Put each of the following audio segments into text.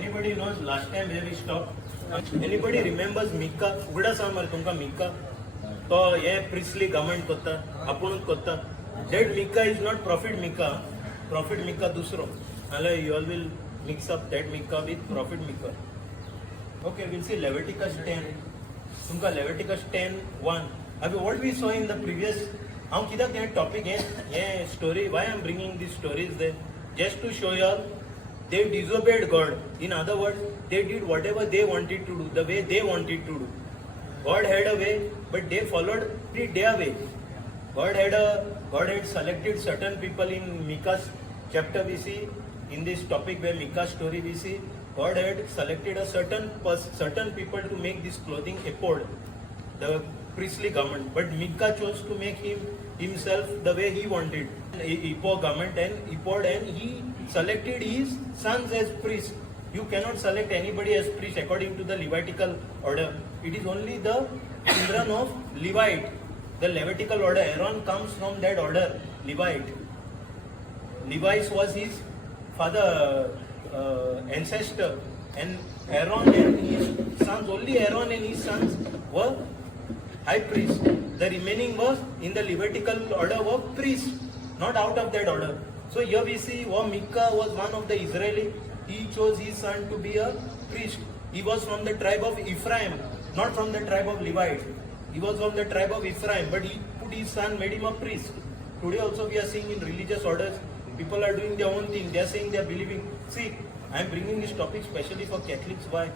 anybody knows last time where we stopped? Anybody remembers Micah? उगडा सांग तुमका Micah. तो ये priestly government कोता, आपुणच कोता. That Micah is not prophet Micah. Prophet Micah दूसरो. Alla you all will mix up that Micah with prophet Micah. Okay, we'll see Leviticus 10. तुमका Leviticus 10:1. अभी what we saw in the previous, हम किधर क्या topic है? ये story. Why I'm bringing these stories there? Just to show you all. They disobeyed God. In other words, they did whatever they wanted to do, the way they wanted to do. God had a way, but they followed their way. God had selected certain people in Micah's chapter we see, in this topic where Micah's story we see, God had selected a certain people to make this clothing ephod, the priestly garment. But Micah chose to make himself the way he wanted, ephod garment and he selected his sons as priests. You cannot select anybody as priest according to the Levitical order. It is only the children of Levite. The Levitical order, Aaron comes from that order, Levite. Levi was his father, ancestor, and Aaron and his sons, only Aaron and his sons were high priests. The remaining was in the Levitical order were priests, not out of that order. So here we see Micah was one of the Israeli. He chose his son to be a priest. He was from the tribe of Ephraim, not from the tribe of Levite. He was from the tribe of Ephraim, but he put his son, made him a priest. Today also we are seeing in religious orders, people are doing their own thing. They are saying they are believing. See, I am bringing this topic specially for Catholics. Why?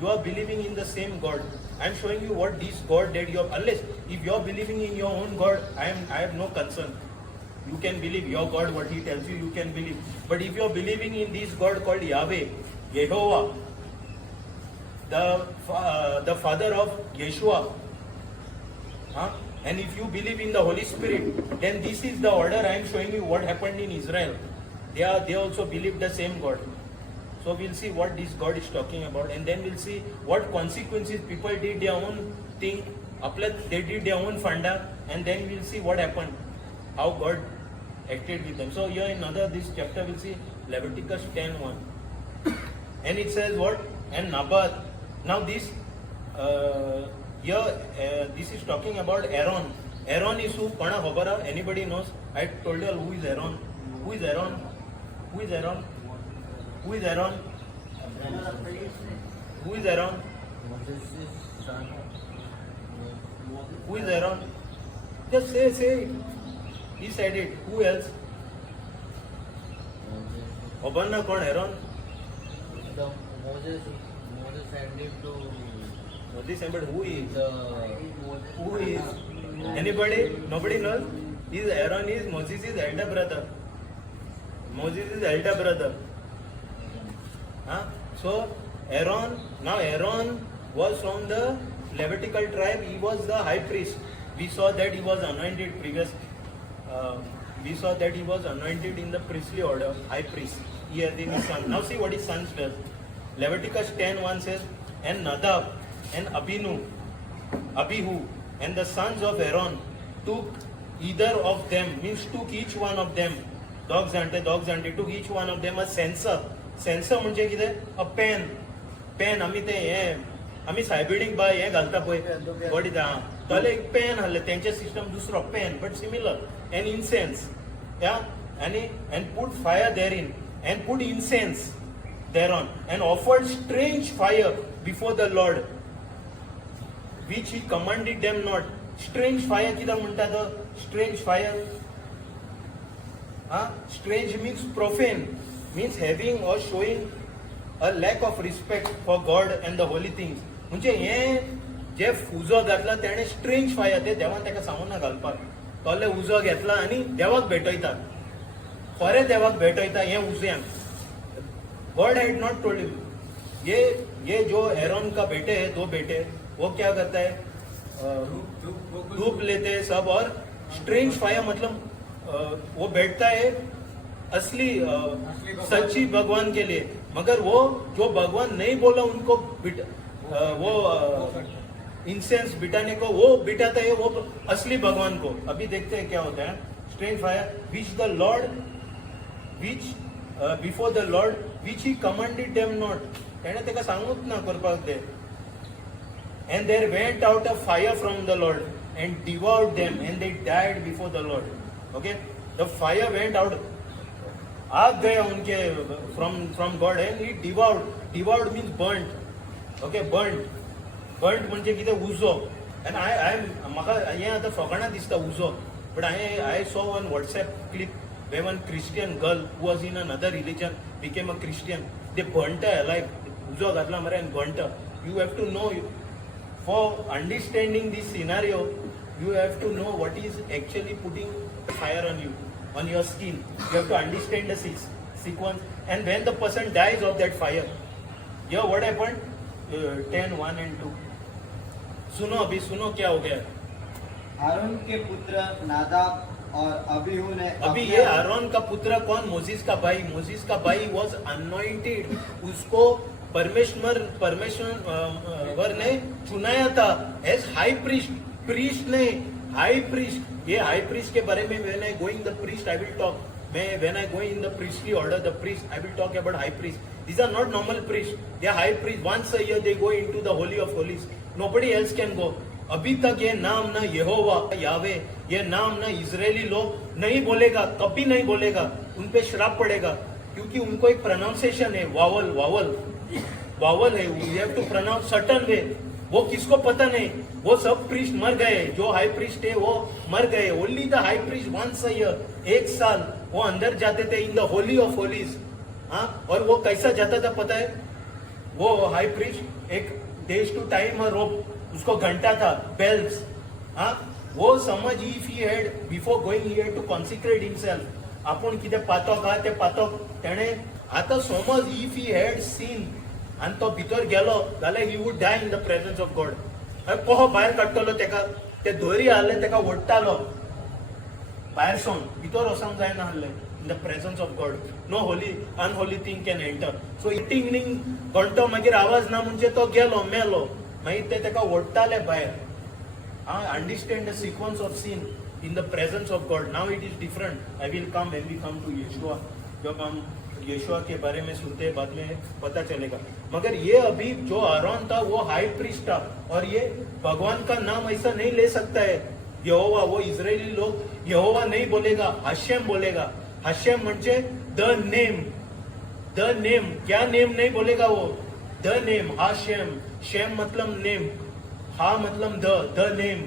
You are believing in the same God. I am showing you what this God did. Unless if you are believing in your own God, I have no concern. You can believe your God, what He tells you, you can believe. But if you are believing in this God called Yahweh, Yehovah, the father of Yeshua, and if you believe in the Holy Spirit, then this is the order I am showing you what happened in Israel. They also believe the same God. So we'll see what this God is talking about, and then we'll see what consequences people did their own thing, they did their own funda, and then we'll see what happened, how God acted with them. So here in this chapter we'll see Leviticus 10:1, and it says what? And Nabath. Now this this is talking about Aaron. Aaron is who? Pana Hobara. Anybody knows? I told you all who is Aaron. Who is Aaron? Who is Aaron? Who is Aaron? Who is Aaron? Who is Aaron? Just say it. He said it. Who else? Obanna kon Aaron? Moses sent him to. Moses sent, but who is? Who is? Anybody? Nobody knows? Aaron is Moses' elder brother. Moses' elder brother. So Aaron was from the Levitical tribe. He was the high priest. We saw that he was anointed we saw that he was anointed in the priestly order, high priest. He had his son. Now see what his sons does. Leviticus 10:1 says, and Nadab and Abihu and the sons of Aaron took either of them, means took each one of them, dogs took each one of them a censer. Censer म्हणजे कितें? A pen. आम्ही सायबिडीक bye हे घालता पळय body ताले एक pen हाडले तेंचे सिस्टम दुसरो पेन but similar and incense and put fire therein and put incense thereon and offered strange fire before the Lord which he commanded them not. Strange fire कित्याक म्हणटा तो? Strange fire strange means profane, means having or showing a lack of respect for God and the holy things. म्हणजे हे जे उजो घातला तेणे strange fire ते देवान ताका सांगून ना घालपाक. तोले उजो घेतला आनी देवाक भेटयता, खरें देवाक भेटयता हे उज्यांक. गॉड हैड नॉट टोल्ड हिम. ये जो एरोन का बेटे है, दो बेटे, वो क्या करता है? धूप लेते सब और स्ट्रेंज फायर मतलब वो बैठता है असली सच्ची भगवान के लिए, मगर वो जो भगवान नहीं बोला उनको वो इंसेंस बिठाने को वो बिठाता है वो असली भगवान को. अभी देखते हैं क्या होता है. Strange fire which the Lord which before the Lord which he commanded them not. तेणे तेका सांगूच ना करपाक ते. And there went out a fire from the Lord and devoured them, and they died before the Lord. Okay, the fire went out. आग गया उनके from God and he devoured means burnt. Okay, burnt म्हणजे कितें उजो. And I म्हाका हें आतां फकाणां दिसता उजो. But I saw one WhatsApp clip where one Christian girl who was in another religion became a Christian. They burnt her alive. उजो घातला मरे and burnt her. You have to know, for understanding this scenario, you have to know what is actually putting fire on you, on your skin. You have to understand the sequence. And when the person dies of that fire, here what happened? 10, 1 and 2. सुनो क्या हो गया. हारून के पुत्र नादाब और अबीहू ने अभी ये आरोन का पुत्र कौन? मोजिस का भाई वॉज अनॉइंटेड. उसको परमेश्वर ने चुनाया था एज हाई प्रीस्ट नहीं, हाई प्रीस्ट. ये हाई प्रीस्ट के बारे में when I going the priest I will talk. When I going in the priestly order the priest I will talk about high priest. These are not normal priests. They are high priests. Once a year they go into the holy of holies. Nobody else can go. अभी तक ये नाम ना यहोवा यावे, ये नाम ना Israeli लोग नहीं बोलेगा, कभी नहीं बोलेगा. उन पे श्राप पड़ेगा क्योंकि उनको एक प्रोनाउंसिएशन है, वावल है. We have to pronounce certain way. वो किसको पता नहीं. वो सब प्रीस्ट मर गए. जो हाई प्रीस्ट है वो मर गए. Only the high priest once a year, एक साल वो अंदर जाते थे in the holy of holies. हाँ, और वो कैसा जाता था पता है? वो हाई प्रीस्ट एक देश टू टाइम रोप, उसको घंटा था, बेल्स. हाँ, वो समझ if he had before going he had to consecrate himself. आपण कितें पातोक हा ते पातोक तेणे आतां समज इफ ही हैड सीन आनी तो भितर गेलो जाल्यार he would die in the presence of God. कहो भायर काडटलो तेका? ते दोरी आहले तेका ओडटालो भायर सोन. भितर वचोंक जायना आहलें. In the presence of God, no unholy thing can enter. So eating घंटो मागीर आवाज ना म्हणजे तो गेलो मेलो. मागीर ते तेका ओडटाले भायर. Understand the sequence of sin in the presence of God. Now it is different. I will come when we come to Yeshua. जब हम यीशुआ के बारे में सुनते हैं बाद में पता चलेगा. मगर ये अभी जो आरोन था वो हाई प्रीस्ट था और ये भगवान का नाम ऐसा नहीं ले सकता है. यहोवा, वो इजरायली लोग यहोवा नहीं बोलेगा, हशेम बोलेगा. हशेम म्हणजे द नेम. क्या नेम नहीं बोलेगा वो? The name. हाशेम, शेम मतलब नेम, हा मतलब द नेम.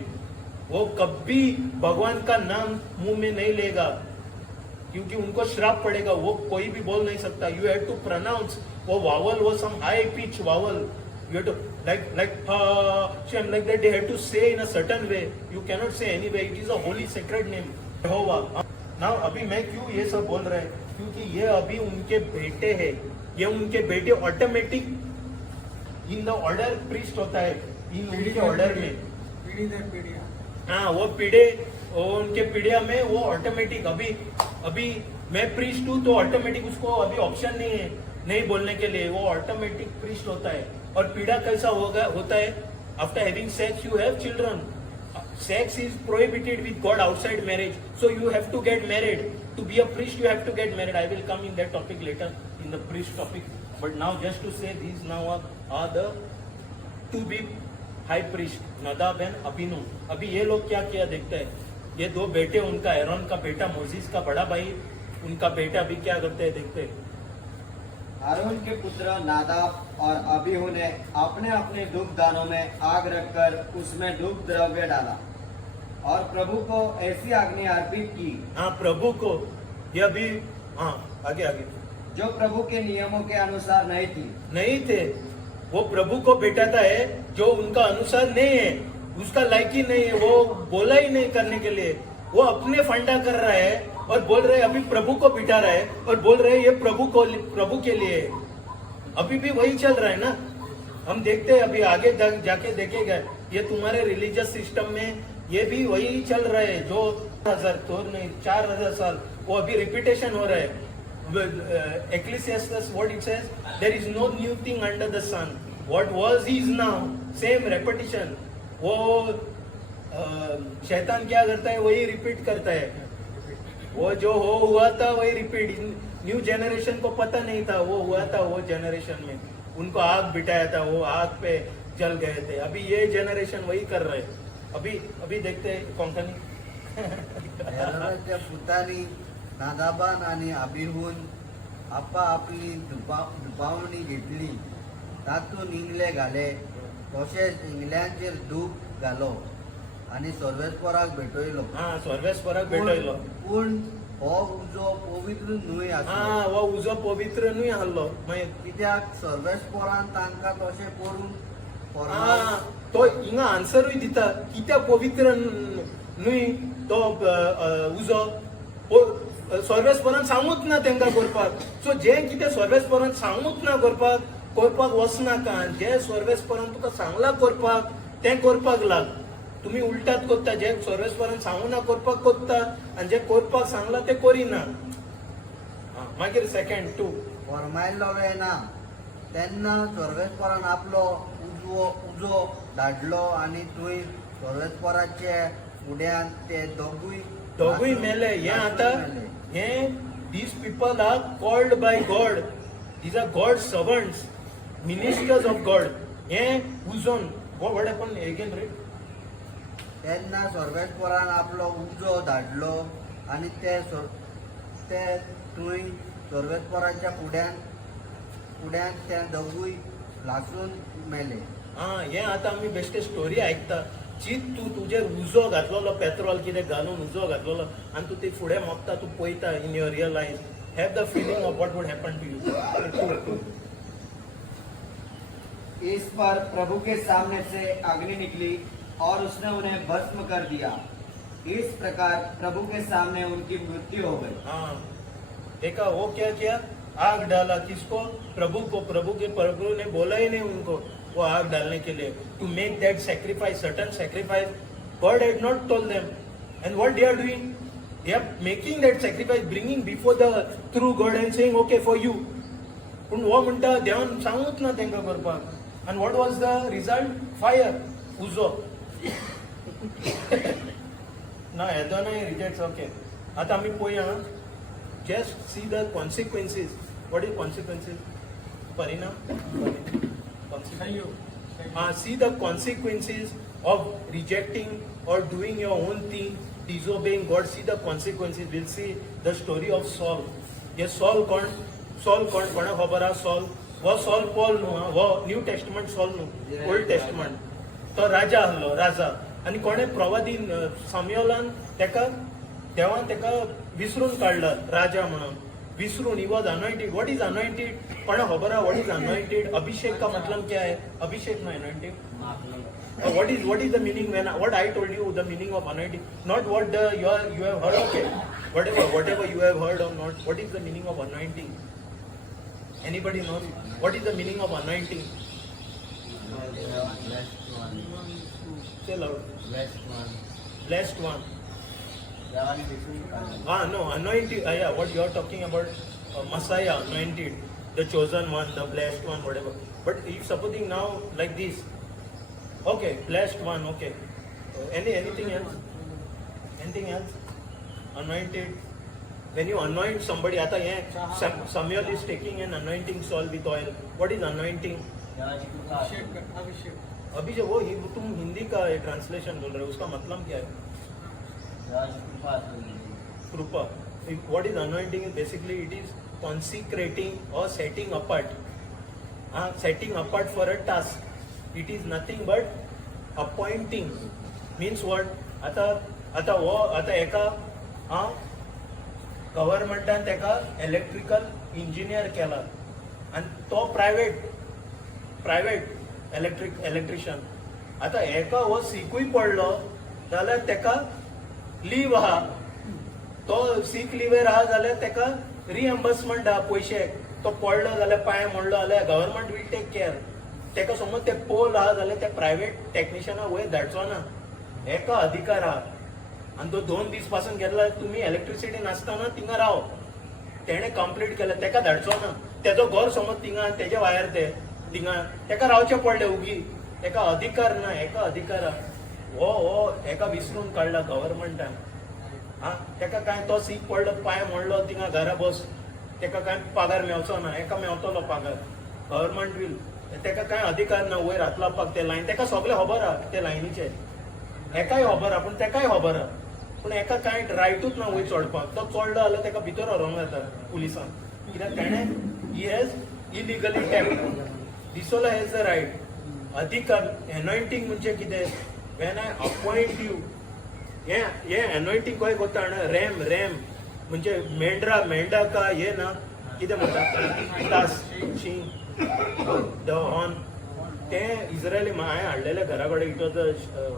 वो कभी भगवान का नाम मुंह में नहीं लेगा क्योंकि उनको श्राप पड़ेगा. वो कोई भी बोल नहीं सकता. You have to pronounce. वो वावल वो some high pitch vowel. You have to like Shem, like that they have to say in a certain way. You cannot say any way. It is a holy sacred name. Jehovah. Now अभी मैं क्यों ये सब बोल रहा है? क्योंकि ये अभी उनके बेटे हैं. ये उनके बेटे automatic in the order priest होता है. इन उनके ऑर्डर में पीढ़ी दर पीढ़ी. हाँ, वो पीढ़े उनके पीढ़िया में वो ऑटोमेटिक. अभी मैं प्रीस्ट हूँ तो ऑटोमेटिक उसको अभी ऑप्शन नहीं है नहीं बोलने के लिए. वो ऑटोमेटिक प्रीस्ट होता है. और पीड़ा कैसा होता है? After having sex you have children. Sex is prohibited with God outside marriage. So you have to get married. To be a priest, you have to get married. I will come in that topic later, in the priest topic. But now just to say these now are the two big high priest, Nadab and Abinu. अभी ये लोग क्या KIA देखते हैं. ये दो बेटे, उनका Aaron का बेटा मोजिस का बड़ा भाई, उनका बेटा अभी क्या करते हैं देखते हैं. हारून के पुत्र नादाब और अबीहू ने अपने अपने धूप दानों में आग रखकर उसमें धूप द्रव्य डाला और प्रभु को ऐसी अग्नि अर्पित की. हाँ, प्रभु को. ये अभी हाँ आगे जो प्रभु के नियमों के अनुसार नहीं थे. वो प्रभु को बैठाता है जो उनका अनुसार नहीं है, उसका लायकी नहीं है. वो बोला ही नहीं करने के लिए. वो अपने फंडा कर रहा है और बोल रहे अभी प्रभु को बिठा रहा है और बोल रहे ये प्रभु के लिए है. अभी भी वही चल रहा है ना. हम देखते हैं अभी आगे जाके देखेगा ये तुम्हारे रिलीजियस सिस्टम में ये भी वही चल रहा है जो 4,000 साल वो अभी रिपीटेशन हो रहा है. Ecclesiastes what it says, there is no new thing under the sun. What was is now. Same repetition. वो शैतान क्या करता है वही रिपीट करता है. वो जो हो हुआ था वही रिपीट, न्यू जनरेशन को पता नहीं था वो हुआ था, वो जनरेशन में उनको आग बिठाया था, वो आग पे जल गए थे. अभी ये जनरेशन वही कर रहे. अभी अभी देखते हैं कोंकणी. एरराच्या पुतांनी नादाबान आणि अभिहून आपली दुपावणी घेतली. तातून इंगले घाले तशेंच इंगल्यांचेर दूख घालो आणि सर्वेस्पराक भेटयलो. हा स्वर्गेस्पराक भेटयलो. पूण हो उजो पवित्र न्हय हा आसलो. वो उजो पवित्र न्हय आहलो. मागीर कित्याक सर्वेस्परान तांकां तशें पडून हा तो हिंगा आन्सरूय दिता कित्याक पवित्र न्हय तो उजो. सर्वेस्परान सांगूच ना तेंकां करपाक. सो जे कितें सर्वेस्परान सांगूच ना करपाक वचनाका. जे सर्वेस्परान तुका सांगला करपाक तें करपाक लाग. तुम्ही उलटात कोत्ता. जे सर्वेस्परान सांगू ना करपाक कोत्ता आनी जे करपाक सांगला ते करिना. मागीर सेकंड 2 फरमायल्लो वेळ ना तेन्ना सर्वेस्परान आपलो उजो धाडलो आणि थंय सर्वेस्पराचे फुड्यान ते दोगूय मेले. हे आता हे these people are called by God. These are God servants, ministers of God. हे उजोन व्हॉट हॅपन अगेन रे. तेन्ना सर्वेस्परान आपलो उजो धाडलो आणि ते थंय सर्वेस्पराच्या फुड्यान ते दोगूय लासून मेले. हे आता आम्ही बेश्टे स्टोरी आयकता. चित तू तुजेर उजो घातलेलो, पेट्रोल कितें घालून उजो घातलेलो आनी तू ते फुडें मोगता, तू पळयता in your real life. Have the feeling of what would happen to you. इस पर प्रभु के सामने से अग्नि निकली और उसने उन्हें भस्म कर दिया. इस प्रकार प्रभु के सामने उनकी मृत्यु हो गई. हाँ देखा वो क्या किया, आग डाला. किसको? प्रभु को. प्रभु ने बोला ही नहीं उनको वो आग डालने के लिए, to make that sacrifice, certain sacrifice. God had not told them. And what they are doing, they are making that sacrifice, bringing before the through God and saying okay for you. पूण वो म्हणटा देवान सांगूच ना तेंकां करपाक. And what was the result? Fire, उजो. ना येदो नाही रिजेक्ट्स. ओके आता आम्ही पळया. Just see the consequences. What is consequences? Parinam? See the consequences of rejecting or doing your own thing, disobeying God. See the consequences. We'll see the story of Saul. Yes, Saul कोण कोणा खबर आहा? Saul. वो Saul Paul न्हू. वो new testament Saul न्हू, old testament. तो राजा आहलो, राजा. आनी कोणे प्रवादीन साम्युएलान देवान तेका विसरून काढला राजा म्हणून. विसरून. He was anointed. What is anointed? कोणा खबर आहा व्हाट इज अनॉइंटेड? अभिषेक का मतलब क्या है? अभिषेक no anointed. What is the meaning when what I told you the meaning of anointing? Not what you have heard. Okay, whatever you have heard or not. What is the meaning of anointing? Anybody knows? What is the meaning of anointing? Blessed one. Say loud. Blessed one. Blessed one. देवाने विसरून काढलं. No, anointed. Yeah, what you are talking about, Messiah, anointed, the chosen one, the blessed one, whatever. But if supposing now like this, okay, blessed one, okay. Anything else? Anything else? Anointed. When you anoint somebody, आता ये Samuel is taking an anointing Saul with oil. What is anointing? देवाची कृपा असते. अभी जो वो तुम हिंदी का ट्रांसलेशन बोल रहे हो, उसका मतलब क्या है? देवाची कृपा असते. Krupa. What is anointing? Basically, it is consecrating or setting apart. Setting apart for a task. It is nothing but appointing. Means what? आता एका गव्हर्नमेंटान तेका इलेक्ट्रिकल इंजिनियर केला आणि तो प्रायव्हेट इलेक्ट्रिशियन. आता एका हो शिकूय पडलो जाल्यार तेका लीव आहा. तो सीक लिव्हर आहा जाल्यार तेका रिएम्बर्समेंट आहा पयशे. तो पडलो जाल्यार पांय मोडलो जाल्यार गव्हर्नमेंट वील टेक केअर. तेका समज ते पोल आहा जाल्यार ते प्रायव्हेट टेक्निशियना वयर धाडचो ना. एका अधिकार आहा आणि तो 2 दीस पासून गेला. तुम्ही इलेक्ट्रिसिटी नासतना थिंगा राव. तेणे कंप्लीट केलं तेका धाडचो ना. तेजो घर समज थिंगा तेजे वायर ते थिंगा तेका रावचे पडले उगी. एका अधिकार ना. एका अधिकार हो एका विसरून काडला गव्हर्नमेंटान. हा तेका काय तो सीक पडलो पांय मोडलो थिंगा घरा बस तेका काय पगार मेवचो ना एका मेवतलो पगार गव्हर्नमेंट वील तेका काय अधिकार ना वयर हात लावपाक ते लायन तेका सगळे खबर आहा ते लायनीचे एकाय खबर आहा पूण तेकाय खबर आहा पूण एका काय रायटूच ना वयर चडपाक तो चडलो जाल्यार तेका भितर व्हरोंक जाता पुलिसान कित्याक तेणें ही हॅज इलिगली टॅप दिसोलो हॅज द रायट अधिकार एनॉयंटींग म्हणजे कितें वेन आय अपॉइंट यू हे एनॉयंटींग खंय कोत्ता रॅम म्हणजे मेंढा का हे ना कितें म्हणटा तास शी द हॉर्न ते इज्रायली हांवें हाडलेले घरा कडेन it was a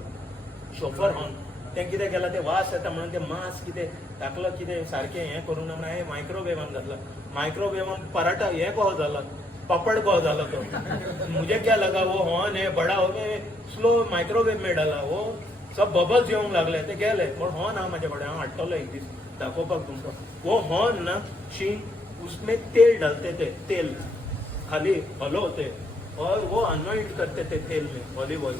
chauffeur horn तें कितें केलां ते वास येता म्हणून ते मांस कितें धाकलो कितें सारकें हें करूं ना म्हणून हांवें मायक्रोवेवान घातला मायक्रोवेवान पराठा हें कहो जाला पापड़ कहो जाला तो मुझे क्या लगा वो हॉर्न है बड़ा हो स्लो मायक्रोवेव में डाला वो सब बबल्स येवंक लागले ते गेले पण हॉर्न हा म्हाजे कडेन हांव हाडटलो एक दीस दाखोवपाक तुमकां वो हॉर्न ना शी उसमें तेल डालते थे तेल खाली हलवते और वो अनॉइंट करते थे तेल में ऑलिव ऑयल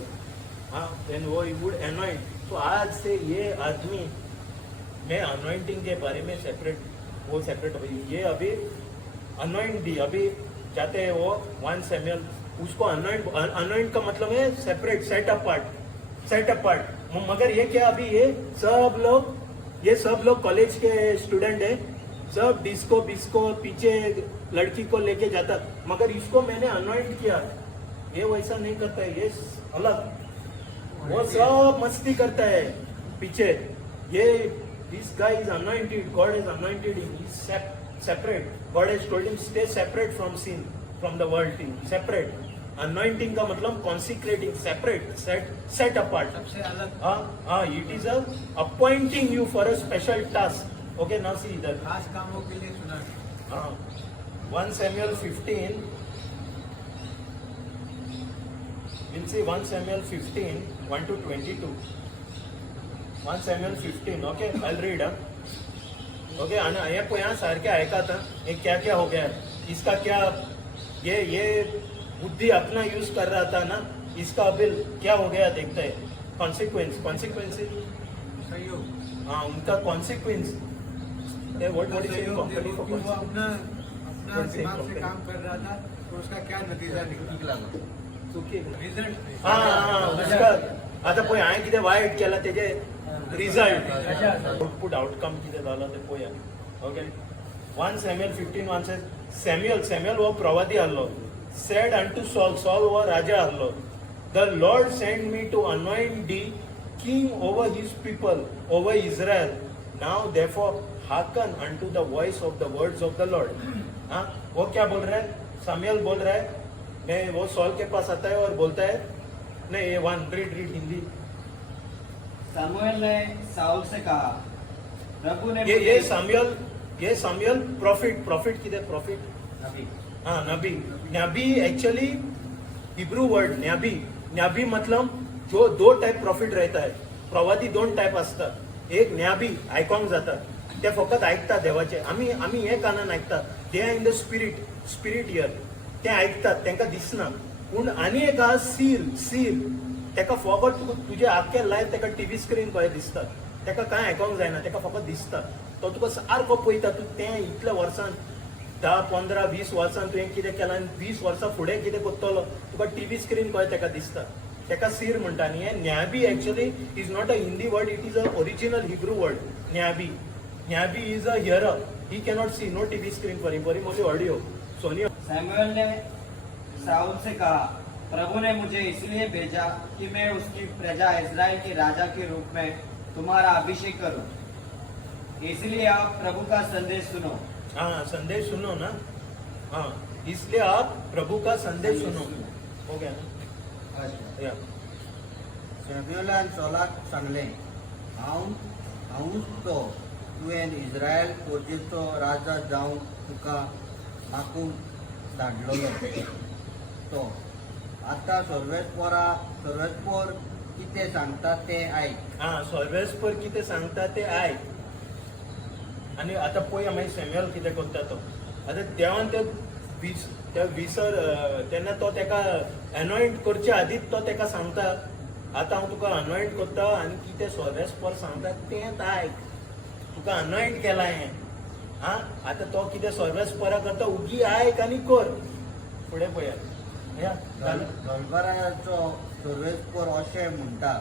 हाँ देन वो वुड अनॉइंट तो आज से ये आदमी मैं अनॉइंटिंग के बारे में सेपरेट ये अभी अनॉइंट भी अभी जाते हैं वो 1 सैमुअल उसको अनॉइंट का मतलब है सेपरेट सेट अपार्ट मगर ये क्या अभी ये सब लोग कॉलेज के स्टूडेंट है सब डिस्को बिस्को पीछे लड़की को लेके जाता मगर इसको मैंने अनॉइंट किया ये वैसा नहीं करता है ये अलग वो सब मस्ती करता है पीछे ये this guy is anointed God is anointed in separate God has told him stay separate from sin from the world thing separate anointing का मतलब कॉन्सिक्रेटिंग सेपरेट सेट अपार्ट सबसे अलग हाँ it is appointing you for a special task okay now see इधर खास कामों के लिए चुना हाँ 1 Samuel 15 we'll see 1 Samuel 15 1 to 22 1 Samuel 15 okay I'll read okay आणि ये यहाँ सारखे ऐकात ये क्या क्या हो गया इसका क्या ये बुद्धि अपना यूज कर रहा था ना इसका अभी क्या हो गया देखते हैं कॉन्सिक्वेंस सहयोग हाँ उनका consequence what is company for वो अपना दिमाग से काम कर रहा था तो उसका क्या नतीजा निकला रिजल्ट उसका आता पळय हांवें कितें वायट केलां तेजे रिजल्ट आउटपुट आउटकम कितें जालो ते पळोवया ओके 1 Samuel 15 1 says सॅम्युअल हो प्रवादी आहलो सेड unto Saul हो राजा आहलो the Lord sent me to anoint thee king over his people over Israel now therefore hearken unto the voice of the words of the Lord हाँ वो क्या बोल रहा है सैमुअल बोल रहा है मैं वो सॉल के पास आता है और बोलता है नहीं ये रीड हिंदी सामुएल ने साउल से कहा प्रभु ने ये सामुएल प्रॉफिट किधर प्रॉफिट नबी हाँ नबी एक्चुअली हिब्रू वर्ड न्याबी मतलब जो 2 टाइप प्रॉफिट रहता है प्रवादी 2 टाइप असतात एक न्याबी आयकोंक जाता ते फकत आयकता देवाचे आम्ही हे कानान आयकता they are in the spirit year ते आयकतात तांकां दिसना पूण आनी एक आहा सील तेका फकत तुजे आख्खे लायफ तेका टीव्ही स्क्रीन कशें दिसता तेका कांय आयकोंक जायना तेका फकत दिसता तो तुका सारको पळयता तूं तें इतल्या वर्सान 10 15 20 वर्सान तुवें कितें केलां आनी 20 वर्सां फुडें कितें करतलो तुका टीव्ही स्क्रीन कशें तेका दिसता तेका सीर म्हणटा न्ही हे न्याबी actually is not a Hindi word it is a original Hebrew word न्याबी is a hearer he cannot see no TV screen पर ही ओनली ऑडियो सोनी सैमुएल ने साउल से कहा प्रभु ने मुझे इसलिए भेजा कि मैं उसकी प्रजा इस्राएल के राजा के रूप में तुम्हारा अभिषेक करूं इसलिए आप प्रभु का संदेश सुनो हाँ संदेश सुनो ना हाँ इसलिए आप प्रभु का संदेश सुनो हो गया ना या सॅम्युएलान सॉलाक सांगले हांवूच तो तुवें इस्रायल पोरचेचो राजा जावं तुका मागून धाडलोलो तो आतां सर्वेस्पोर कितें सांगता तें आयक हाँ सर्वेस्पर कितें सांगता ते आयक आनी आतां पळया मागीर सॅम्युएल कितें करता तो आतां देवान ते विसर तेन्ना तो तेका एनॉयंट करचे आदींच तो तेका सांगता आतां हांव तुका अनॉयंट करता आनी कितें सर्वेस्पर सांगता तेंच आयक तुका अनॉइंट केला हें हा आता तो कितें सर्वेस परा करता उगी आयक आनी कर फुडें पळयात या जालें दलबराचो सर्वेस्पर अशें म्हणटा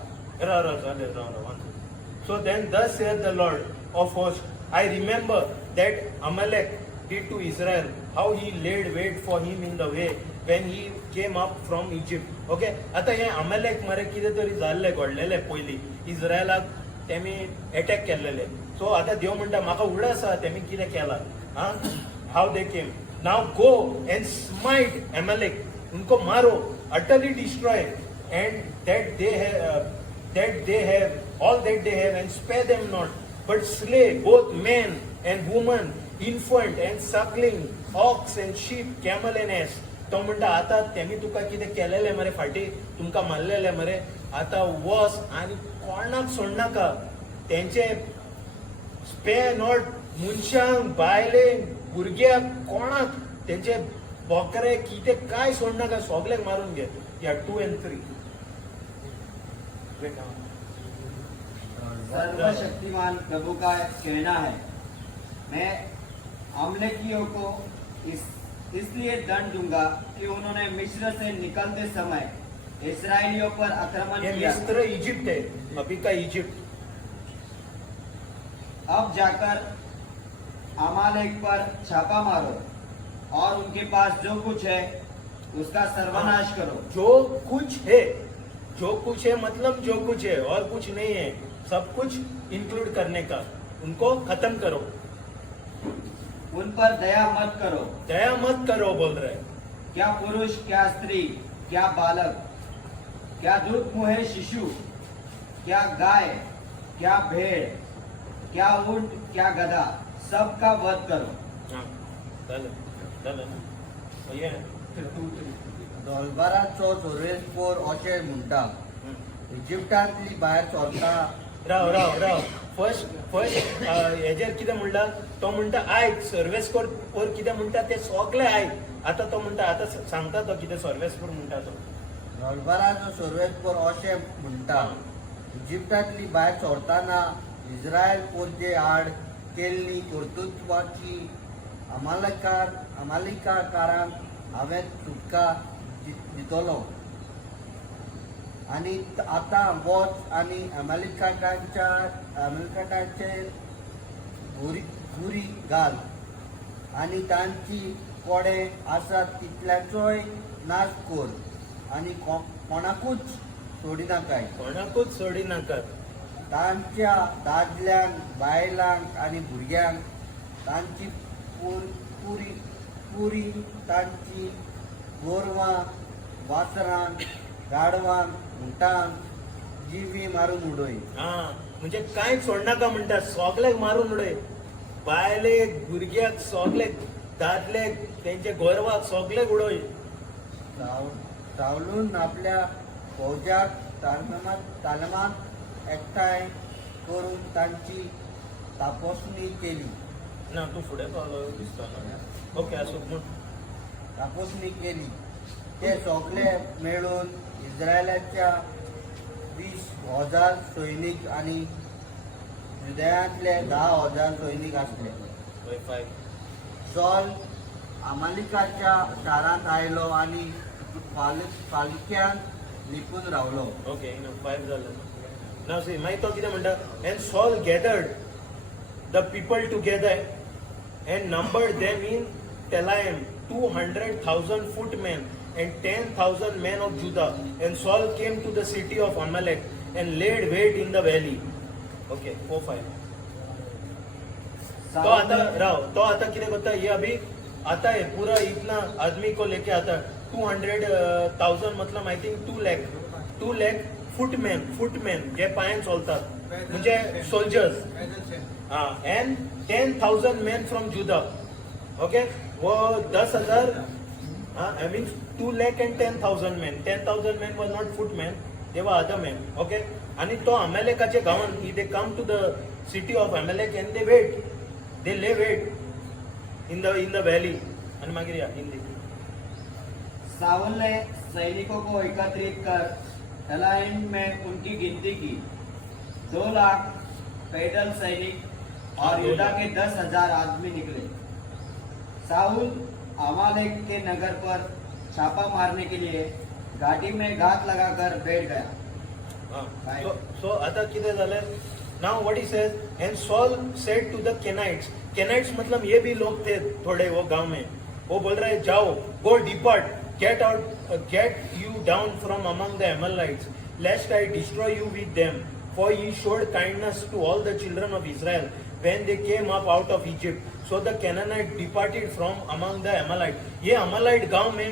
So then thus saith the Lord of hosts, I remember that Amalek did to Israel, how he laid wait for him in the way when he came up from Egypt. Okay? आता हे अमेलेक मरे कितें तरी जाल्लें घडलेलें पयलीं इस्रायलाक तेमी attack केल्लेले so आता देव म्हणटा म्हाका उगड आसा तेमी कितें केलां हा हाव दे केम नाव गो एंड स्माइट अमेलेक उनको मारो utterly destroy and that they have all that they have and spare them not but slay both men and women infant and suckling ox and sheep camel and ass तो म्हणटा आता तेमी तुका कितें केलेलें मरे फाटी तुमकां मारलेलें मरे आता वस आनी कोणाक सोडनाका तेंचे स्पेर नॉट मनशांक बायलेंक भुरग्यांक कोणाक तेंचे बोकरे कितें काय सोडनाका सगळ्यांक मारून घे या 2 and 3 सर्वशक्तिमान प्रभु का कहना है मैं अमलेकियों को इसलिए दंड दूंगा कि उन्होंने मिस्र से निकलते समय इस्राएलियों पर आक्रमण ये किया। मिस्र इजिप्ट है अभी का इजिप्ट अब जाकर अमालेक पर छापा मारो और उनके पास जो कुछ है उसका सर्वनाश करो। जो कुछ है मतलब जो कुछ है और कुछ नहीं है सब कुछ इंक्लूड करने का उनको खत्म करो उन पर दया मत करो बोल रहे क्या पुरुष क्या स्त्री क्या बालक क्या दूध मुहे शिशु क्या गाय क्या भेड़ क्या ऊंट क्या गधा सबका वध करो। हाँ झालं ना ये 2 3 दलबराचो सर्वेस्पर अशें म्हणटा इजिप्टांतली भायर सरता राव फर्स्ट हेजेर कितें म्हणला तो म्हणटा आयक सर्वेस कोर कितें म्हणटा ते सगळे आयक आता तो म्हणटा आता सांगता तो कितें सर्वेस कोर म्हणटा तो दलबराचो सर्वेस्पर अशें म्हणटा इजिप्टांतली भायर सरतना इस्रायल पोरचे आड केल्ली कर्तृत्वाची अमालिकारांक हांवें सुटका दितलो आनी आतां वच आनी अमेरिकांचे घुरी घाल आनी तांची कोडे आसात तितल्याचोय नाश कर आनी कोणाकूच सोडिनाकात तांच्या दादल्यांक बायलांक आनी भुरग्यांक तांची पुरी तांची गोरवां वासरां गाडवांक उंटांक जिवी मारून उडय। हा म्हणजे कांयच सोडनाका म्हणटा सगळ्याक मारून उडय बायलेक भुरग्याक सगळेक दादलेक तेंचे गोरवाक सगळेक उडय चावलून आपल्या फौजाक तालमात एकठांय करून तांची तापोसणी केली ना तू फुडें पावलो दिसता ओके असो म्हण तापोसणी केली ते सगळे मेळून इस्रायलाच्या 20,000 सैनीक आनी जुदयांतले 10,000 सैनीक आसले। सॉल अमालिकाच्या शारांत आयलो आनी पालिक्यांत लिपून रावलो। ओके 5 जालें ना सी मागीर तो कितें म्हणटा and Saul gathered the people together and numbered them in Telaim 200,000 footmen and 10,000 men of Judah. And Saul came to the city of Amalek and laid wait in the valley. Okay, 4-5. तो आता किधे करता ये अभी आता है पूरा इतना आदमी को लेके आता 200,000 मतलब आई थिंक 2 लाख फुटमॅन जे पायान चलतात म्हणजे सोल्जर्स हाँ and 10,000 men from Judah. Okay, वो 10,000 I mean 2 lakh and 10,000 men. 10,000 men were not footmen, they were other men. Okay, आणि तो अमेलेकाचे गावान they come to the city of Amalek and they lay wait in the valley. आणि मागीर या Hindi Saul ने सैनिकों को एकत्रित कर तलाइम में उनकी गिनती की 2 लाख पैदल सैनिक और यूदा के 10,000 आदमी निकले। साउल अमालेक के नगर पर छापा मारने के लिए घाटी में घात लगाकर बैठ गया। So आता किधर झालं? Now what he says, and Saul said to the Kenites. Kenites मतलब ये भी लोग थे थोड़े वो गांव में. वो बोल रहे जाओ, go depart, get out, get you down from among the Amalekites, lest I destroy you with them. For ye showed kindness to all the children of Israel when they came up out of Egypt. So the Canaanites departed from among the Amalekites. ये अमालाइट गांव में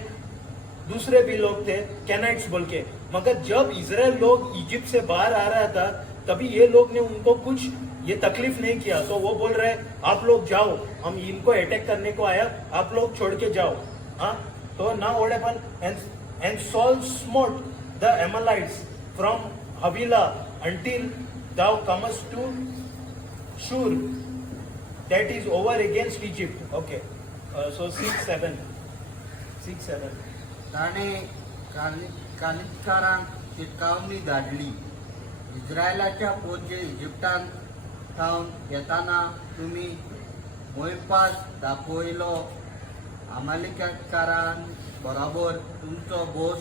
दूसरे भी लोग थे कैनाइट्स बोल के, मगर जब Israel लोग इजिप्ट से बाहर आ रहा था तभी ये लोग ने उनको कुछ ये तकलीफ नहीं किया। तो वो बोल रहे आप लोग जाओ, हम इनको अटैक करने को आया, आप लोग छोड़ के जाओ। हाँ, तो now what happened, and Saul smote the Amalekites from Havilah until thou comest to Shur, that is over against Egypt. Okay, so 6-7. ताणे कानितकारांक चिटकावणी धाडली, इस्रायलाच्या पोचे इजिप्तान थावन येताना तुम्ही मोयपास दाखयलो अमालेकारां बरोबर तुमचो बोस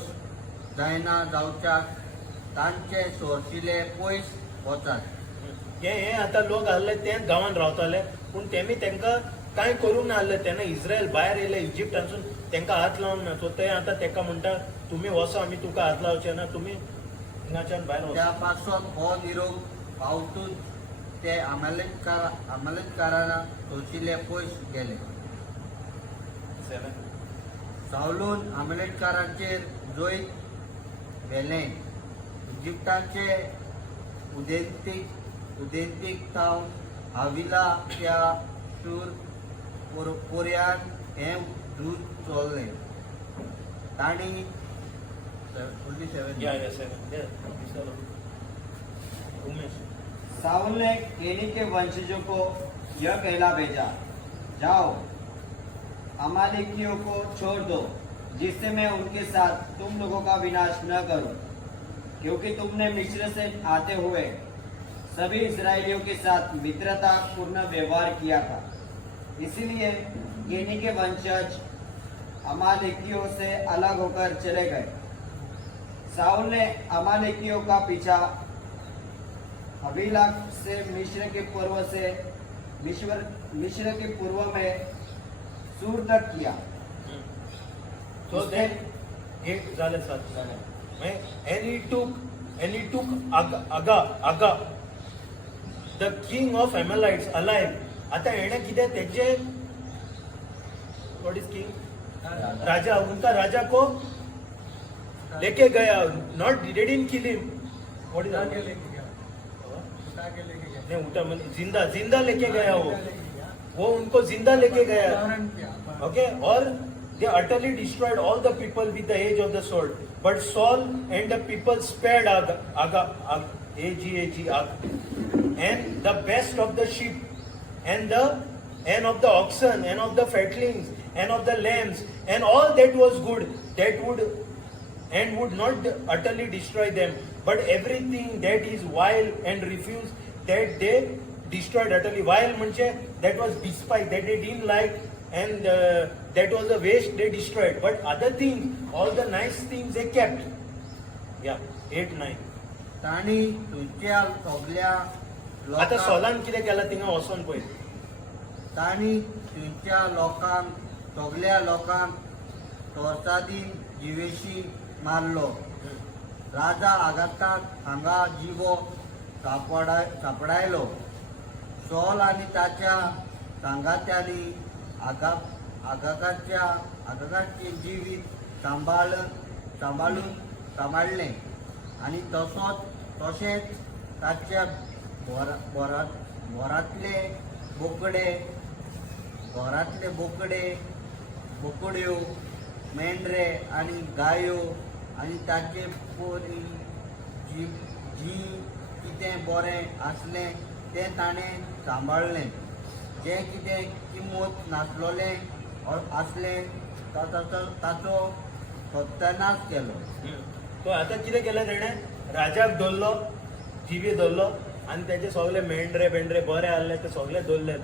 जायना जावच्याक तांचे सोरशिले पयस वचात। हे आता लोक आले ते गावात रावताले, पूण तेमी तांकां काय करूंक ना आसले। तेन्ना इस्रायल भायर येयले इजिप्टासून, तांकां हात लावंक ना। सो ते आता ताका म्हणटा तुम्ही वसा, आमी तुका हात लावचे ना, तुम्ही हिंगाच्यान भायर वचा। त्या पासत हो निरोप पावतून ते अमालेकारांना सोरशिले पयस गेले। सावलून अमालेकारांचेर जोईत गेलें। इजिप्ताचे उदेंतीक थावन हाविला त्या शूर पोरयान हें झूज चल्लें। तांणी 47 उमेश। साउल ने केनी के वंशजों को यह कहला भेजा, जाओ अमालेकियों को छोड़ दो, जिससे मैं उनके साथ तुम लोगों का विनाश न करूं, क्योंकि तुमने मिस्र से आते हुए सभी इस्राएलियों के साथ मित्रता पूर्ण व्यवहार किया था। इसीलिए केनी के वंशज अमालेकियों से अलग होकर चले गए। साउल ने अमालेकियों का पीछा हवीला से मिस्र के पूर्व में सूर तक किया। So then 8 झाले 7 झाले। And he took Aga, the king of Amalekites, alive. आता येणे किती त्याचे व्हाट इज किंग, राजा, उनका राजा को लेके गया, not didn't kill him, what is लेके गया, उठा के लेके गया, नहीं उठा मतलब जिंदा लेके गया, वो उनको जिंदा लेके गया। ओके, और they utterly destroyed all the people with the edge of the sword. But Saul and the people spared Aga, and the best of the sheep, and of the oxen, and of the fatlings, and of the lambs, and all that was good, would not utterly destroy them. But everything that is vile and refuse, that they destroyed utterly. Vile means that was despised, that they didn't like, and that was the waste they destroyed. But other things, all the nice things they kept. Yeah, 8-9. ताणी तुमच्या सगळ्या आता सोलान कितें केलां थिंगा वचोन पळय, ताणी तुमच्या लोकांक सगळ्या लोकांक तोर्सादीन जिवेशी मारलो। राजा आगाताक हांगा जिवो सापडायलो। सॉल आनी ताच्या सांगात्यांनी आगागाचे जिवीत सांबाळलें आनी तशेंच ताच्या घरांतले बोकड्यो, मेंढरे आनी गायो आनी ताचे पोरी जी कितें बरें आसलें तें ताणें सांबाळलें। जे कितें किंमत नासलोलें आसलें ताचो सत्यानाश केलो। तो आता कितें केलें तेणें, राजाक धरलो, जिवी धरलो, आणि त्याचे सगळे मेंढरे बेंढरे बरे आले ते सगळे दवरले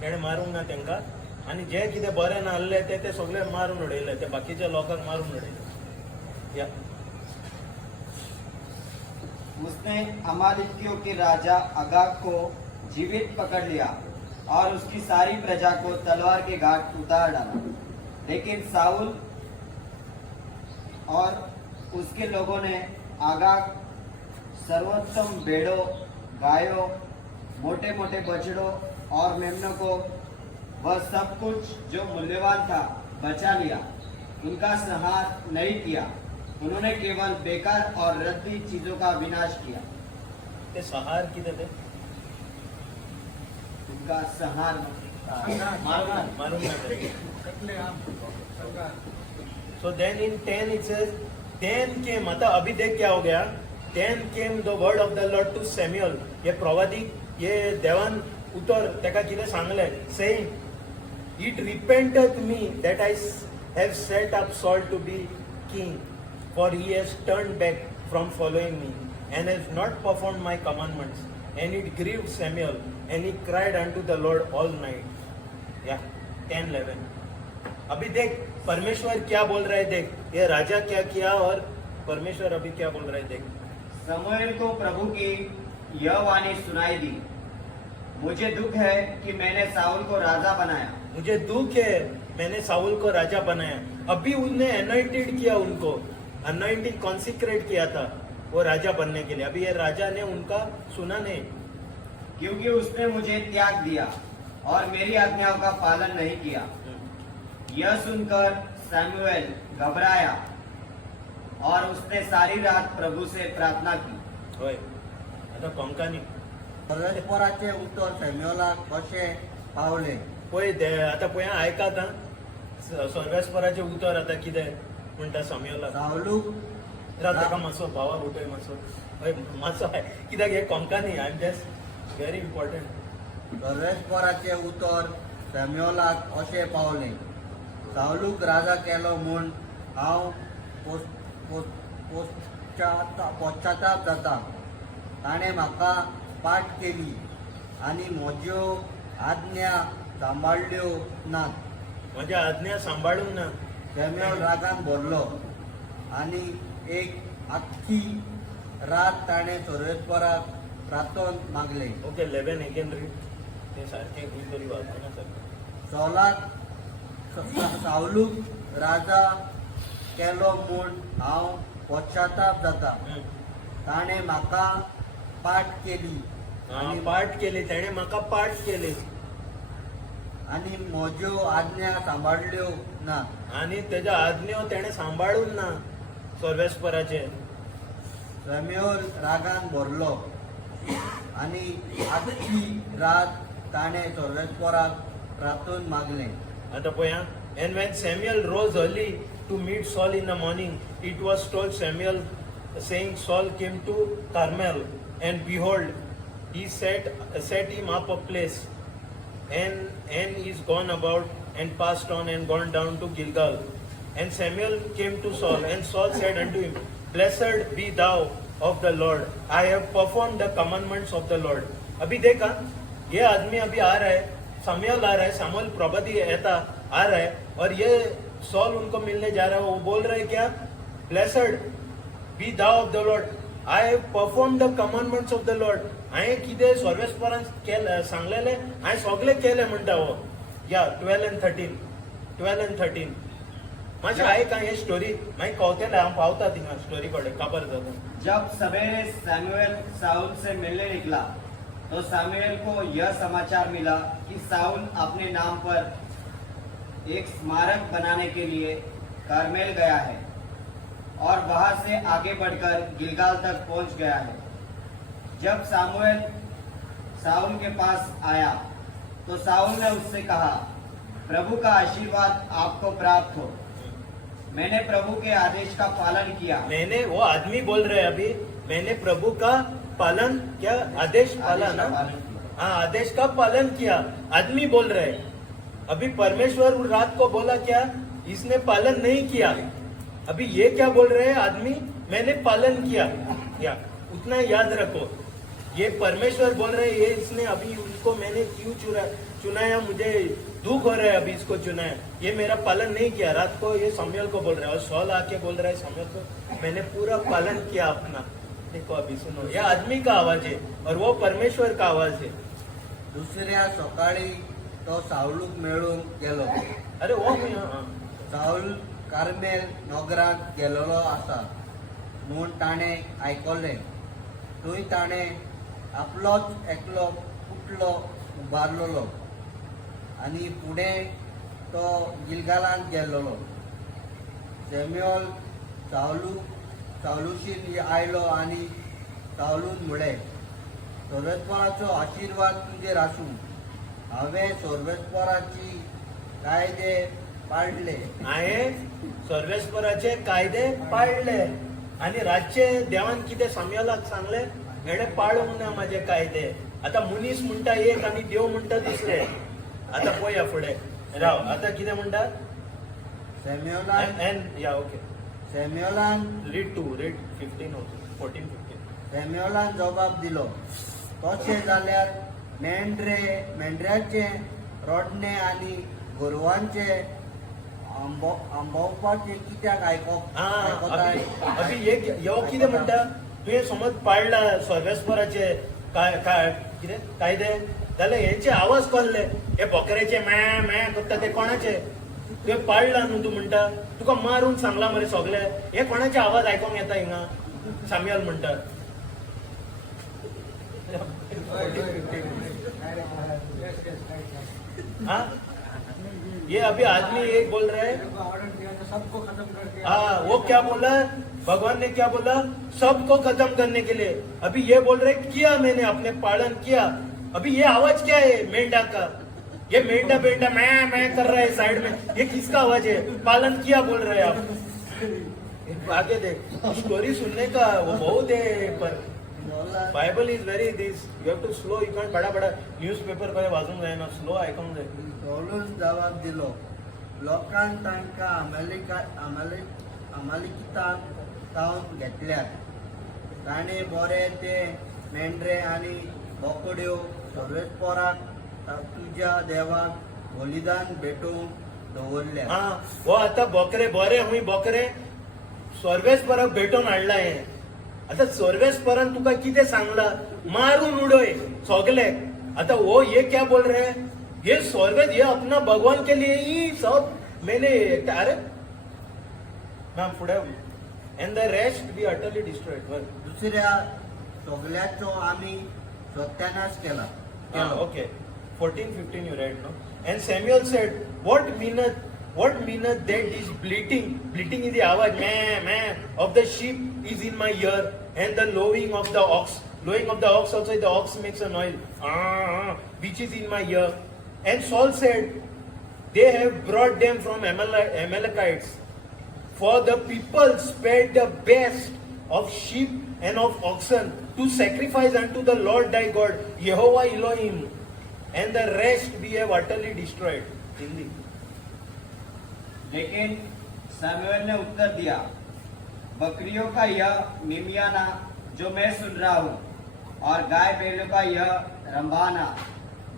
तेणे मारूंक ना तांकां आणि जे कितें बरे ना आसले ते सगळे मारून उडयले ते बाकीच्या लोकांक मारून उडयले या उसने अमालेकियों के राजा अगाग को जीवित पकड़ लिया और उसकी सारी प्रजा को तलवार के घाट उतार डाला। लेकिन साउल और उसके लोगों ने आगाग सर्वोत्तम भेड़ों, गायों, मोटे मोटे बछड़ों और मेमनों को वह सब कुछ जो मूल्यवान था बचा लिया। उनका संहार नहीं किया, उन्होंने केवल बेकार और रद्दी चीजों का विनाश किया। ते सहार कितें ते उनका संहार मारूंक ना ते कत्लेआम सरकार So then in 10 it says, 10 came, आता अभी देख क्या हो गया 10 came the word of the Lord to Samuel. ये प्रवादिक, ये देवान उतर तेका कितें सांगलें, saying, it repenteth me that I have set up Saul to be king, for he has turned back from following me, and has not performed my commandments. And it grieved Samuel, and he cried unto the Lord all night. Yeah, 10:11. अभी देख परमेश्वर क्या बोल रहा है, देख ये राजा क्या किया और परमेश्वर अभी क्या बोल रहा है, देख समूएल को प्रभु की यह वाणी सुनाई दी, मुझे दुख है कि मैंने साउल को राजा बनाया। मुझे दुख है मैंने साउल को राजा बनाया। अभी उन्हें अनॉइंटेड किया, उनको अनॉइंटिंग कॉन्सिक्रेट किया था वो राजा बनने के लिए। अभी ये राजा ने उनका सुना नहीं, क्योंकि उसने मुझे त्याग दिया और मेरी आज्ञाओं का पालन नहीं किया। यह सुनकर सैमुएल घबराया और उसने सारी रात प्रभु से प्रार्थना की। होय आता कोंकानी परमेश्वराचे उतर सैम्युएलाक कशें पावले पळय आता पळय आयकात आं सर्वेस्पराचे उतर आता कितें म्हणटा समेला सावलूक राव ताका मातसो भावाक उठय मातसो हय मातसो आहे कित्याक हे Konkani I am just very important. परमेश्वराचे उतर सैम्युएलाक अशें पावले, सावलूक राजा केलो म्हूण हांव पश्चाताप जाता। ताणें म्हाका पाट केली आनी म्हज्यो आज्ञा सांबाळल्यो नात। म्हज्या आज्ञा सांबाळूंक ना। सैम्युएल रागान भरलो आनी एक आख्खी रात ताणें सर्वेस्पराक प्रार्थन मागले। ओके 11 अगेन रीड ते सारखे खंय तरी वाचना सर। सावलूक राजा केलो म्हूण हांव पश्चाताप जाता। ताणें म्हाका पाट केली आनी पाठ केली तेणे म्हाका पाठ केली आनी म्हज्यो आज्ञा सांबाळल्यो ना। आणि तेज्या आज्ञो तेणे सांबाळून ना सर्वेस्पराचे। सैम्युएल रागान भरलो आनी आख्खी रात ताणें सर्वेस्पराक प्रार्थन मागलें। आता पळया and when Samuel rose early to meet Saul in the morning, it was told Samuel saying, Saul came to Carmel, and behold, he set him up a place, and is gone about and passed on and gone down to Gilgal. And Samuel came to Saul, and Saul said unto him, Blessed be thou of the Lord, I have performed the commandments of the Lord. अभी देखा ये आदमी अभी आ रहा है, सामुएल आ रहा है, सामुएल प्रवक्ता ऐसा आ रहा है और ये सॉल उनको मिलने जा रहा है। वो बोल रहा है क्या, blessed be thou of the Lord, I have performed the commandments of the Lord. हांवें कितें सर्वेस्परान केलें सांगलेलें हांवें सगळें केलें म्हणटा हो। या 12 and 13 मातशें आयक हे स्टोरी मागीर कळटलें हांव पावता थिंगा स्टोरी कडेन काबार जाता। जब सवेरे सैमुएल साउल से मिलने निकला तो सामुएल को यह समाचार मिला कि साउल अपने नाम पर एक स्मारक बनाने के लिए कार्मेल गया है और वहां से आगे बढ़कर गिलगाल तक पहुंच गया है। जब सामुएल साउल के पास आया तो साउल ने उससे कहा, प्रभु का आशीर्वाद आपको प्राप्त हो। मैंने प्रभु के आदेश का पालन किया। मैंने, वो आदमी बोल रहे अभी, मैंने प्रभु का पालन क्या, आदेश पाला ना, हाँ आदेश का पालन किया। आदमी बोल रहे अभी, परमेश्वर रात को बोला क्या, इसने पालन नहीं किया। अभी ये क्या बोल रहे हैं आदमी, मैंने पालन किया। या उतना याद रखो, ये परमेश्वर बोल रहे ये इसने अभी उसको मैंने क्यों चुनाया, मुझे दुख हो रहा है अभी इसको चुनाया, ये मेरा पालन नहीं किया। रात को ये शमूएल को बोल रहा है और सॉल आके बोल रहा है शमूएल को मैंने पूरा पालन किया अपना। देखो अभी सुनो, यह आदमी का आवाज है और वो परमेश्वर का आवाज है। दुसऱ्या सकाळी तो सावलूक मेळून गेलो. अरे वो मी हाँ साऊल कार्मेल नगरात गेलेलो आसा म्हूण ताणें आयकलें. थंय ताणें आपलोच एकलो पुतलो उबारलेलो आनी फुडें तो गिलगालांत गेल्लो. सॅम्युएल सावलूशीन आयलो आनी सावलून म्हळें, सोर्वेस्पराचो आशिर्वाद तुजेर आसूं. हांवें सोर्वेस्पराची कायदे पाळले. हांवें सर्वेस्पराचे कायदे पाळले आणि रातचे देवान कितें साम्युएलाक सांगले, हेणे पाळूंक ना माझे कायदे. आता मुनीस म्हणटा एक आणि देव म्हणटा दुसरे. आता पळया फुडें राव, आता कितें म्हणटा सॅम्युएलान एंड या ओके सॅम्युएलान रीड 15 14 15. सॅम्युएलान जबाब दिलो, तशें जाल्यार मेंढऱ्याचे रोडणे आनी गोरवांचे आंबोवपाचे कित्याक आयकोताय? अभी यो कितें म्हणटा, तुवें समज पाळला सर्वेस्पराचे कितें कायदे जाल्यार हेचे आवाज कोल्ले, हे बकऱ्याचे मॅ मॅ करता ते कोणाचे? तुवें पाळला न्हू तूं म्हणटा, तुका मारून सांगला मरे सगळे, हे कोणाचे आवाज आयकोंक येता हिंगा? साम्युएल म्हणटा. हाँ ये अभी आदमी एक बोल रहा है, ऑर्डर दिया था सबको खत्म कर दिया. हाँ वो क्या बोला, भगवान ने क्या बोला, सबको खत्म करने के लिए. अभी ये बोल रहे किया मैंने, अपने पालन किया. अभी ये आवाज क्या है मेंढा का? ये मेंढा बेटा मैं कर रहा है साइड में, ये किसका आवाज है? पालन किया बोल रहे हैं आप. आगे देख, स्टोरी सुनने का वो बहुत है, पर Bible is very this you have to slow, you can't बडा बडा न्यूजपेपर कडे वाजून जायना, स्लो आयकूंक जाय. साऊलून जबाब दिलो, लोकांन तांकां अमालिकितांत तावन घेतल्यात. ताणें बरें ते मेंढरे आनी बोकड्यो सर्वेस्पराक तुज्या देवाक बलिदान भेटोवंक दवरल्या. हाँ वो आता बकरे बरे हुई बकरे सर्वेस्पराक भेटून हाडला हे. आता सर्वेस्परान तुका कितें सांगला, मारून उडय सगले. आता वो ये क्या बोल रहे हैं, ये सर्वेस ये अपना भगवान के लिए ही सब मैंने अरे मैम फुडे and the rest be utterly destroyed. दुसऱ्या सगल्याचो आमी सत्यानाश केला. Okay 14-15 you read, no? And Samuel said, what meaneth that is bleating? Bleating is the awaj meh of the sheep is in my ear, and the lowing of the ox. Lowing of the ox also, the ox makes a noise, which is in my ear. And Saul said, they have brought them from Amalekites. For the people spared the best of sheep and of oxen to sacrifice unto the Lord thy God, Yehovah Elohim, and the rest we have utterly destroyed. Hindi. लेकिन Samuel ने उत्तर दिया, बकरियों का यह मिमियाना जो मैं सुन रहा हूँ, और गाय बैलों का यह रंभाना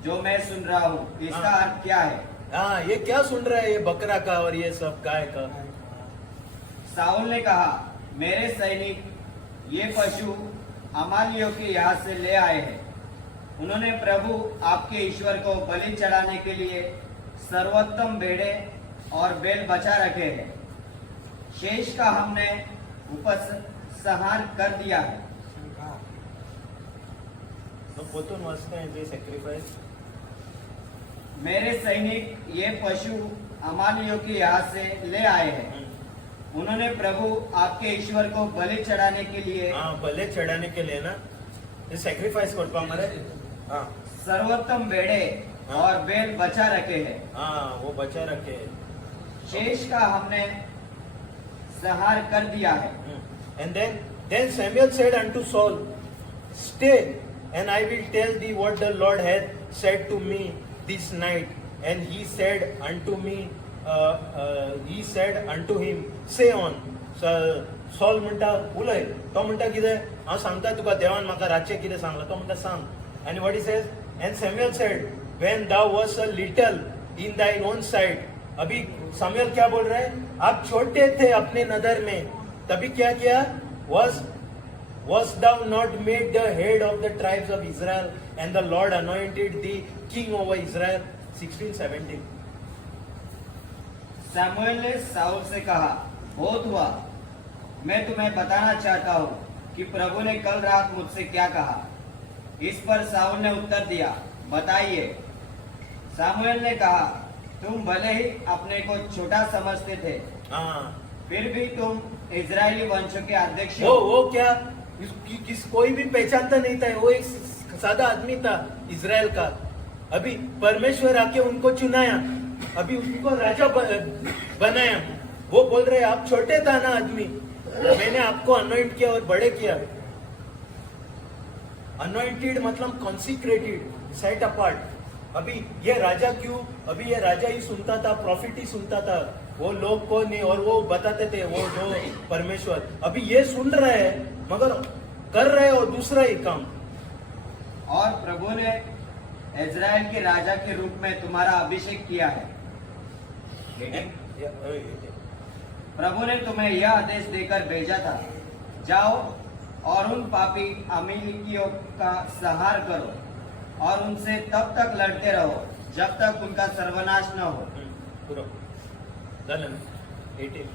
जो मैं सुन रहा हूँ, इसका अर्थ क्या है? हाँ ये क्या सुन रहा है, ये बकरा का और ये सब गाय का? साउल ने कहा, मेरे सैनिक ये पशु अमालियों के यहाँ से ले आए हैं. उन्होंने प्रभु आपके ईश्वर को बलि चढ़ाने के लिए सर्वोत्तम भेड़े और बैल बचा रखे हैं. शेष का हमने उपसंहार कर दिया है. तो पोतून वाचता है जे सैक्रिफाइस. मेरे सैनिक ये पशु अमालियों के यहाँ से ले आए हैं. उन्होंने प्रभु आपके ईश्वर को बलि चढ़ाने के लिए हाँ बलि चढ़ाने के लिए ना, ये सैक्रिफाइस करता हमारे. हाँ सर्वोत्तम भेड़े और बैल बचा रखे हैं. हाँ वो बचा रखे. शेष का हमने संहार कर दिया है. And then Samuel said unto Saul, stay, and I will tell thee what the Lord hath said to me this night. And he said unto him, say on. Saul म्हणटा उलय, तो म्हणटा कितें, हांव सांगता तुका देवान म्हाका रातचें कितें सांगलां, तो म्हणटा सांग. आनी what he says, end Samuel sed, when thou was a little in thine own sight. अभी सैमुअल क्या बोल रहा है, आप छोटे थे अपने नजर में, तभी क्या KIA, was thou not made the head of the tribes of Israel, and the Lord anointed thee king over Israel. 16:17. Samuel ने साउल से कहा, बहुत हुआ, मैं तुम्हें बताना चाहता हूँ कि प्रभु ने कल रात मुझसे क्या कहा. इस पर साउल ने उत्तर दिया, बताइए. सैमुएल ने कहा, तुम भले ही अपने को छोटा समझते थे, हाँ, फिर भी तुम इजरायली वंशों के अध्यक्ष वो क्या, कोई भी पहचानता नहीं था, वो एक सादा आदमी था इजराइल का. अभी परमेश्वर आके उनको चुनाया, अभी उनको राजा बनाया. वो बोल रहे आप छोटे था ना आदमी, मैंने आपको अनॉइंट किया और बड़े किया. अनॉइंटेड मतलब कॉन्सिक्रेटेड, सेट अपार्ट. अभी ये राजा क्यों, अभी ये राजा ही सुनता था, प्रॉफिट ही सुनता था, वो लोग को नहीं, और वो बताते थे वो जो परमेश्वर. अभी ये सुन रहे हैं मगर कर रहे हैं और दूसरा ही काम. और प्रभु ने इजराइल के राजा के रूप में तुम्हारा अभिषेक किया है. प्रभु ने तुम्हें यह आदेश देकर भेजा था, जाओ और उन पापी अमीलिकियों का संहार करो और उनसे तब तक लड़ते रहो जब तक उनका सर्वनाश न हो. पुरो झालं ना 18.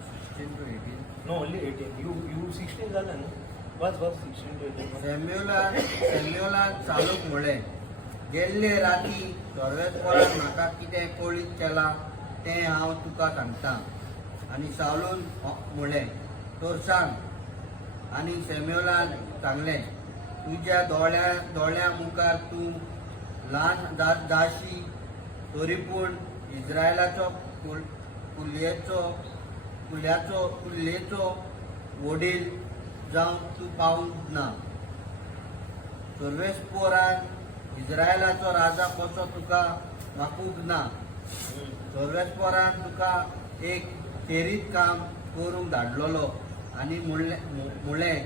16 to 18. No only 18. यू 16 झालं ना, बस 16 to 18. सॅम्युएलान चालूक म्हळें, गेल्ले राती सर्वेस्परान म्हाका कितें कळीत केलां तें हांव तुका सांगतां. आनी सावलून म्हळें, तर सांग. आनी सॅम्युएलान सांगलें, तुज्या दोळ्या मुखार तूं ल्हान जाशी, तरी पूण इस्रायलाचो कुल्लेचो वडील जावं तूं पावूंक ना. सर्वेस्परान इस्रायलाचो राजा कसो तुका मागूंक ना. सर्वेस्परान तुका एक खेरीत काम करूंक धाडलोलो आनी म्हळें,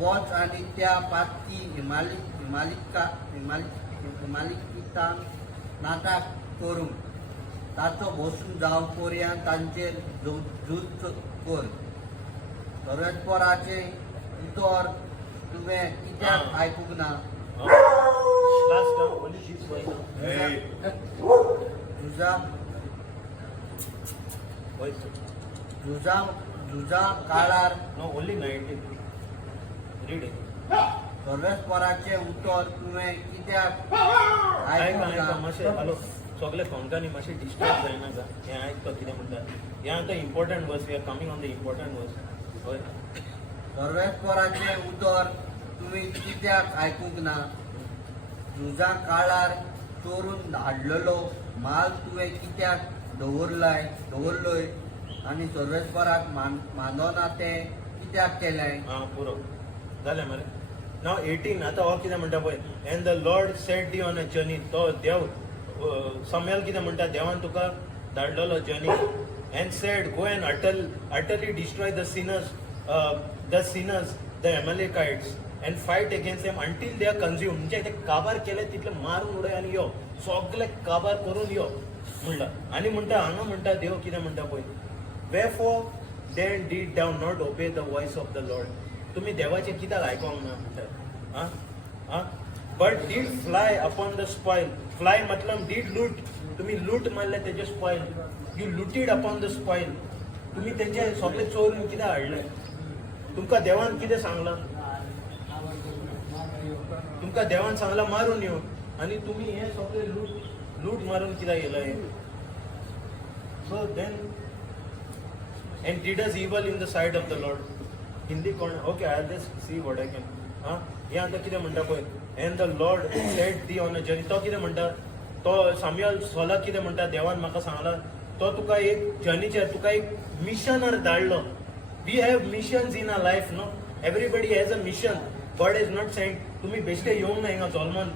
वच आनी त्या पातकी हिमालिकितान नाटक करूंक ताचो बसून जावं पर्यंत तांचेर झूज कर. सर्वेस्पराचे उतर तुवें कित्याक आयकूंक ना. Last only this one. Hey. झुजा काळार No only 19. Read it. सर्वेस्पराचे उतर तुवें कित्याक ऐका आयकूंक ना. मातशें हॅलो सगळे फोनकांनी मातशें डिस्टर्ब जायना का, हें आयकता कितें म्हणटा. हें आतां important verse, we are coming on the important verse. हय, सर्वेस्पराचे उतर तुमी कित्याक आयकूंक ना. झुजा काळार चोरून हाडलेलो माल तुवें कित्याक दवरलोय आनी सर्वेस्पराक मानोना तें कित्याक केलें. हां पुरो जालें मरे. नाव 18. आतां हो कितें म्हणटा पळय, and the Lord sent thee on a journey. तो देव समेल कितें म्हणटा, देवान तुका धाडलेलो journey. And said, go and utterly destroy the sinners the Amalekites and fight against them until they are consume. म्हणजे ते काबार केले तितले मारून उडय आनी यो, सगळे काबार करून यो म्हणला. आनी म्हणटा हांगा म्हणटा देव कितें म्हणटा पळय, wherefore then did thou not obey the voice of the Lord. तुम्ही देवाचे कित्याक आयकोंक ना म्हणटा. But did fly upon the spoil. Fly मतलब डीड लूट. तुम्ही लूट मारले तेजे spoil. You looted upon the spoil. तुम्ही तेजे सगळे चोरून कित्याक हाडले. तुमकां देवान कितें सांगलां, तुमकां देवान सांगलां मारून यो, आनी तुम्ही हे सगळे लूट मारून कित्याक येयला. So then and did us evil in the sight of the Lord. Hindi कोण, okay I just see what I can. हे आतां कितें म्हणटा पळय, and the Lord sent thee on a journey. तो कितें म्हणटा, तो सॅम्युएल सॉलाक कितें म्हणटा, देवान म्हाका सांगला तो तुका एक जर्नीचेर तुका एक मिशनर धाडलो. We have missions in a life no. Everybody has a mission. God is not sent. तुम्ही बेश्टे येवंक ना हिंगा जल्मान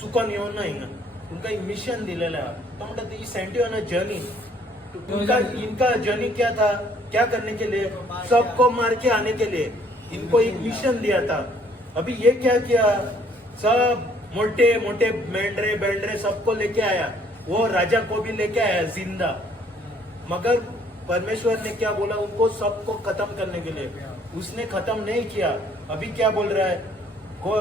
चुकोन येवंक ना हिंगा. तुमकां एक मिशन दिलेलें आहा. तो म्हणटा ती sent you on a journey. इनका जर्नी क्या था क्या करने के लिए? सबको मार के आने के लिए। इनको एक मिशन दिया था। अभी ये क्या किया? सब मोटे मोटे मेंढरे बेंढरे सबको लेके आया, वो राजा को भी लेके आया जिंदा। मगर परमेश्वर ने क्या बोला? उनको सबको खत्म करने के लिए। उसने खत्म नहीं किया। अभी क्या बोल रहा है? गो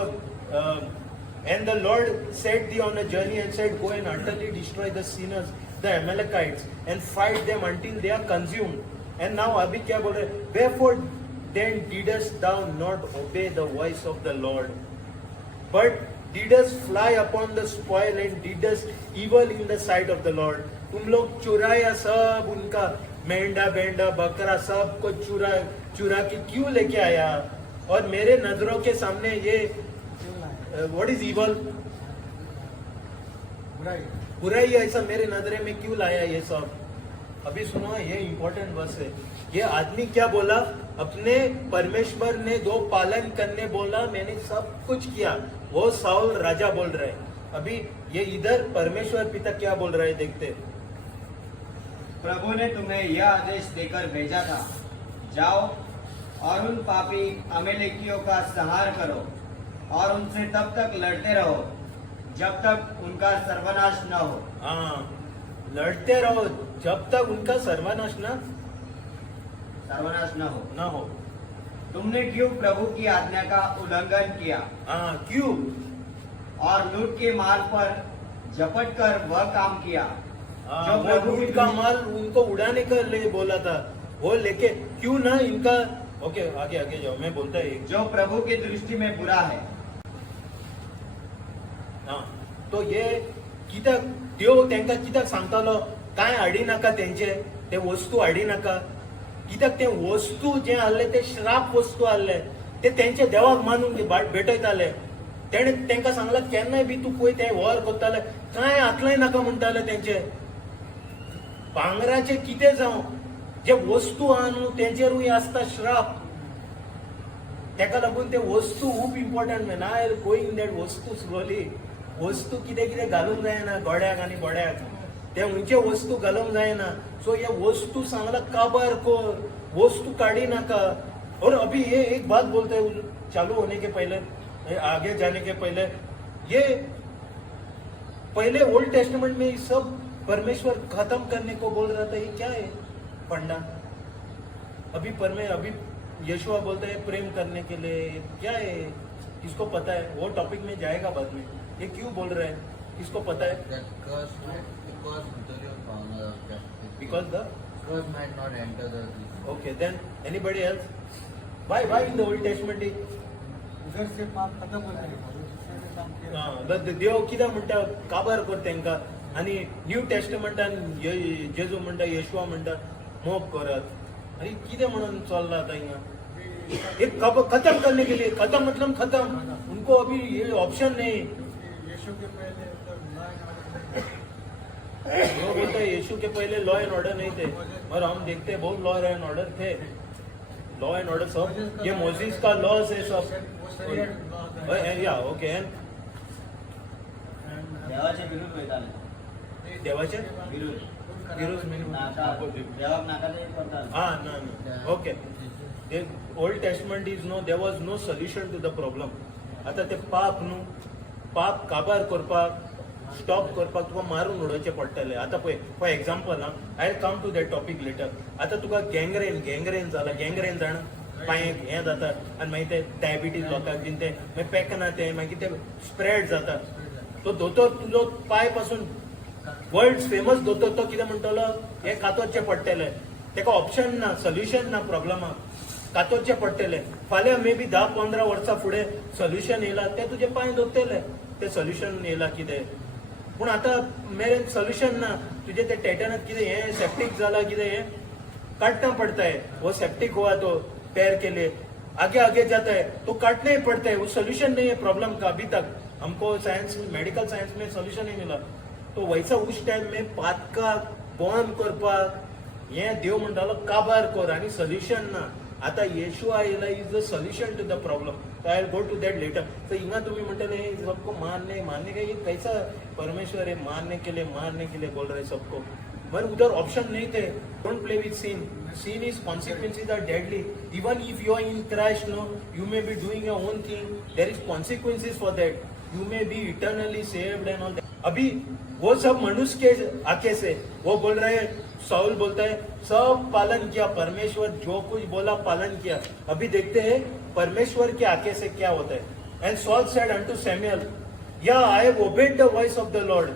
and the Lord set thee on a journey and said, go and utterly destroy the sinners, the Amalekites, and fight them until they are consumed. And now अभी क्या बोल रहे? Wherefore then didst thou not obey the voice of the Lord, but didst fly upon the spoil and didst evil in the sight of the Lord. तुम लोग चुराया सब उनका मेंढा बेंढा बकरा सबको चुरा के क्यों लेके आया? और मेरे नजरों के सामने ये व्हाट इज इवल, बुराई ऐसा मेरे नजरे में क्यों लाया ये सब? अभी सुनो, ये इंपॉर्टेंट वर्स है। ये आदमी क्या बोला? अपने परमेश्वर ने दो पालन करने बोला, मैंने सब कुछ किया। वो साउल राजा बोल रहा है। अभी ये इधर परमेश्वर पिता क्या बोल रहा है, देखते। प्रभु ने तुम्हें यह आदेश देकर भेजा था, जाओ और उन पापी अमेलेकियों का संहार करो और उनसे तब तक लड़ते रहो जब तक उनका सर्वनाश न हो। हाँ, लड़ते रहो जब तक उनका सर्वनाश न हो। तुमने क्यों प्रभु की आज्ञा का उल्लंघन किया? हाँ, क्यों? और लूट के माल पर झपट कर वह काम किया जो वो प्रभु की लूट का माल उनको उड़ाने का लिए बोला था, वो लेके क्यों ना इनका। ओके, आगे आगे जाओ, मैं बोलता है जो प्रभु की दृष्टि में बुरा है। हाँ, तो ये कित्याक देव त्यांका कित्याक सांगतालो काय हाडी नाका त्यांचे ते वस्तू हाडी नाका? कित्याक ते वस्तू जे आहले ते श्राप वस्तू आहले, ते त्यांचे देवाक मानून भेटयताले। तेणे त्यांका सांगला केन्नाय बी तू पळय ते वर करताले काय आतलंय नाका म्हणटाले त्यांचे। भांगराचे कितें जावं, जे वस्तू आहा न्हू तेंचेरूय आसता श्राप। तेका लागून ते वस्तू खूब important main. I going that वस्तू स्लोली। वस्तू कितें कितें घालूंक जायना गोड्याक आनी बोड्याक, ते हुंयचे वस्तू घालूंक जायना। सो ये वस्तू सांगला काबार कर, वस्तू काढी नाका। और अभी ये एक बात बोलते हैं चालू होने के पहले, आगे जाने के पहले, ये पहले ओल्ड टेस्टामेंट में सब परमेश्वर खत्म करने को बोल रहा था, ये क्या है फंडा? अभी यशुआ बोलता है प्रेम करने के लिए, क्या है किसको पता है? वो टॉपिक में जाएगा बाद में। ये क्यों बोल रहे हैं, किसको पता है? Because the curse might not enter the okay, then anybody else? Why in the Old Testament उधर से पाप खत्म हो जाएगा। देव कित्याक म्हणटा काबार कर तेंका, आणि न्यू टेस्टमेंटान जेजू म्हणटा येशुआ म्हणटा मोग करत, आणि कितें म्हणून चलला आता हिंगा? एक खत्म करने के लिए, खत्म मतलब खत्म, उनको अभी ये ऑप्शन नहीं। यीशु के पहले वो बोलता है यीशु के पहले लॉ एंड ऑर्डर नहीं थे, और हम देखते हैं बहुत लॉ एंड ऑर्डर थे। लॉ एंड ऑर्डर सब ये मोसेस का लॉ है सब। या ओके, देवाचे विरुद्ध वैताले। देवाचे विरुद्ध विरुद्ध देवाक नाका ते करतात। हाँ ना okay. Old testament is no, there was no solution to the problem. आता ते पाप काबार करपाक, स्टॉप करपाक तुका मारून उडोवचे पडटले। आता पळय for example, I will come to that topic later. आता तुका गँग्रेन जाला, गँग्रेन जाण पांयक हें जाता, आनी मागीर ते डायबिटीज लोकांक बीन ते मागीर पेकना, ते मागीर ते स्प्रेड जाता। तो दोतोर तुजो पांय पासून वर्ल्ड फेमस दोतोर तो कितें म्हणटलो, हे कातोवचे पडटले, तेका ऑप्शन ना, सोल्युशन ना प्रॉब्लमाक, कातोवचे पडटले। फाल्यां मे बी 10-15 वर्सां फुडें सोल्युशन येयला, ते तुजे पांय दोतले, ते सोल्युशन येयला कितें। पूण आतां मेरेन सोल्युशन ना। तुझे ते टेटनस कितें हे सेप्टिक जाला, कितें हे काटना पड़ता है। वो सेप्टिक हुआ तो पैर के लिए आगे जाता है, तो काटना ही पड़ता है। वो सोल्यूशन नहीं है प्रॉब्लम का, अभी तक हमको साइंस, मेडिकल साइंस में सोल्यूशन नहीं मिला। तो वैसा उस टाइम में पातका बॉन्ड करपाक हे देव म्हणटालो काबार कर, आनी सोल्युशन ना। आता येशुआ आयला is the solution to the problem. तो I will go to that letter. तो हिंगा तुम्ही म्हणटले सबको मारने का, ये कैसा परमेश्वर है मारने के लिए बोल रहे सबको? मगर उधर ऑप्शन नहीं थे. Don't play with sin. Sin is consequences are deadly. Even if you are in Christ, no, you may be doing your own thing. There is consequences for that. You may be eternally saved and all that. अभी वो सब मनुष्य के आंखें से वो बोल रहे हैं, Saul बोलता है सब पालन किया, परमेश्वर जो कुछ बोला पालन किया. अभी देखते हैं परमेश्वर के आंखें से क्या होता है. And Saul said unto Samuel, Yeah, I have obeyed the voice of the Lord,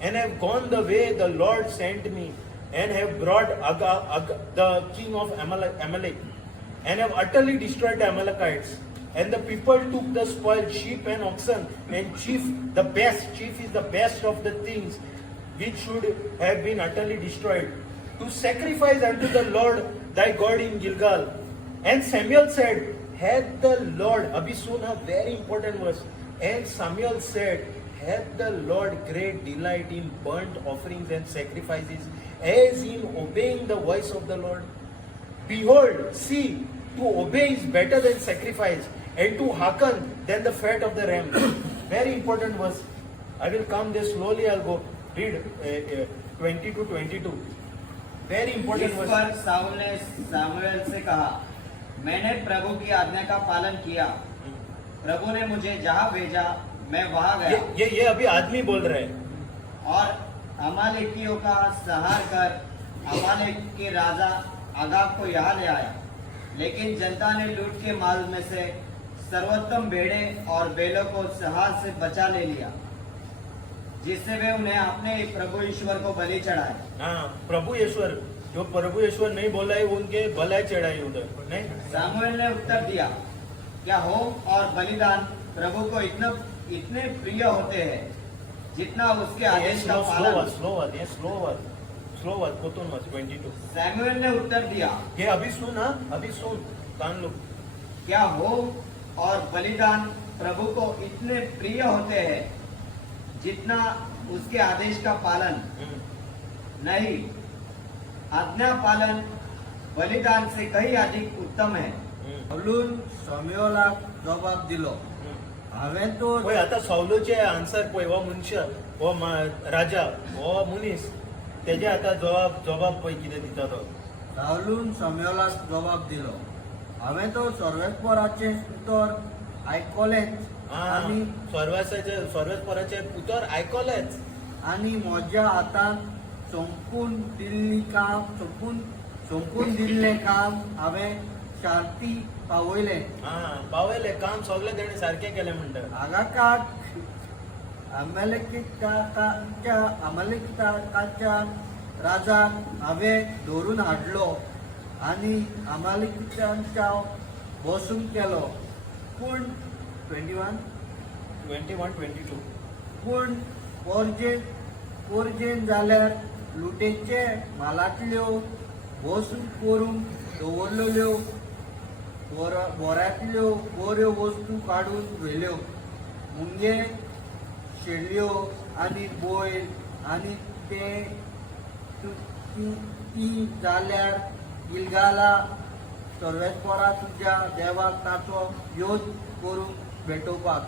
and have gone the way the Lord sent me, and have brought the king of Amalek, and have utterly destroyed the Amalekites. And the people took the spoiled sheep and oxen, and chief is the best of the things which should have been utterly destroyed, to sacrifice unto the Lord thy God in Gilgal. And Samuel said, Hath the Lord, abhi suna, very important verse. And Samuel said, Hath the Lord great delight in burnt offerings and sacrifices, as in obeying the voice of the Lord? Behold, see, to obey is better than sacrifice, and to hearken than the fat of the ram. Very important verse. I will come there slowly, I'll go. Read 20 to 22. Very important is verse. Per Saul ने सामुएल से कहा, मैंने प्रभु की आज्ञा का पालन KIA. प्रभु ने मुझे जहाँ भेजा मैं वहाँ गया ये अभी आदमी बोल रहे हैं. और अमालेकियों का संहार कर अमालेक के राजा अगाग को यहाँ ले आया. लेकिन जनता ने लूट के माल में से सर्वोत्तम भेड़े और बैलों को संहार से बचा ले लिया, जिससे वे उन्हें अपने प्रभु ईश्वर को बलि चढ़ाए. हाँ, प्रभु ईश्वर, जो प्रभु ईश्वर नहीं बोला है उनके भलाई चढ़ाई उधर नहीं. सामुएल ने उत्तर दिया, क्या होम और बलिदान प्रभु को इतने प्रिय होते हैं जितना उसके आदेश का पालन. स्लो कोतून 22. सैमुएल ने उत्तर दिया, ये अभी सुन, हाँ अभी सुन, कान लो. क्या होम और बलिदान प्रभु को इतने प्रिय होते हैं जितना उसके आदेश का पालन? नहीं, आज्ञा पालन बलिदान से कहीं अधिक उत्तम है. म्हणून समेलाक जबाब दिलो, हांवें तो पळय आता सौलोचे आन्सर पळय, हो मनुष्य, हो राजा, हो मनीस, तेजे आता जबाब पळय कितें दिता तो. साऊलून समेलाक जबाब दिलो, हांवें तो सर्वेस्पराचें उतर आयकलेंच आनी सर्वेस्पराचे उतर आयकलेंच आनी म्हज्या हातान सोंपून दिल्लें काम हांवें शांती पावयलें. पावयले काम सगळें तेणें सारकें केलें म्हणटा. आगाकाक अमालेकाच्या राजाक हांवें धरून हाडलो आनी अमालेकाच्या बसून केलो. पूण 21-22. पूण पोरजेन जाल्यार लुटेचे मालांतल्यो बसून करून दवरलेल्यो बोऱ्यांतल्यो बऱ्यो वस्तू काडून व्हेल्यो, मुंगे, शेळयो आनी बैल, आनी ती जाल्यार गिलगाला सर्वेस्परा तुज्या देवाक ताचो योद करून भेटोवंक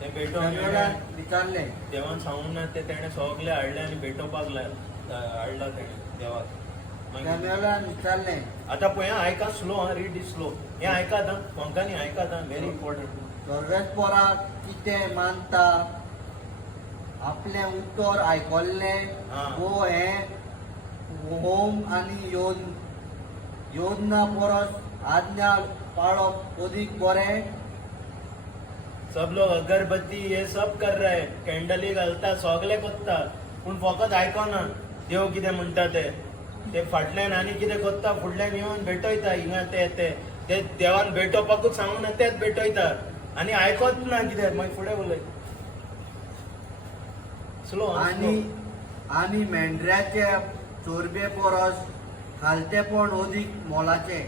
सॅम्युएलान विचारलें. देवान सांगूंक ना ते तेणें सगळें हाडलें आनी भेटोवपाक हाडला तेणें देवाक. सॅम्युएलान विचारलें. आता पळय, आयका स्लो, रीड इज स्लो. हें आयकात, कोंकानी आयकात, व्हेरी इम्पॉर्टंट. सर्वेस्पराक कितें मानता, आपलें उतर आयकल्लें वो हें होम आनी योजना परस आज्ञा पाळप अदीक बरें. सब लोग अगरबत्ती हे सब कर रहे, कॅन्डली घालता, सगळें कोत्ता, पूण फकत आयकना देव कितें म्हणटा ते फाटल्यान आनी कितें कोत्ता, फुडल्यान येवन भेटयता हिंगा ते देवान भेटोवपाकूच सांगूंक ना, तेच भेटयता आनी आयकत ना कितें. मागीर फुडें उलय स्लो. आनी मेंढऱ्याचे चोरबे परस खालतेपण अदीक मोलाचें.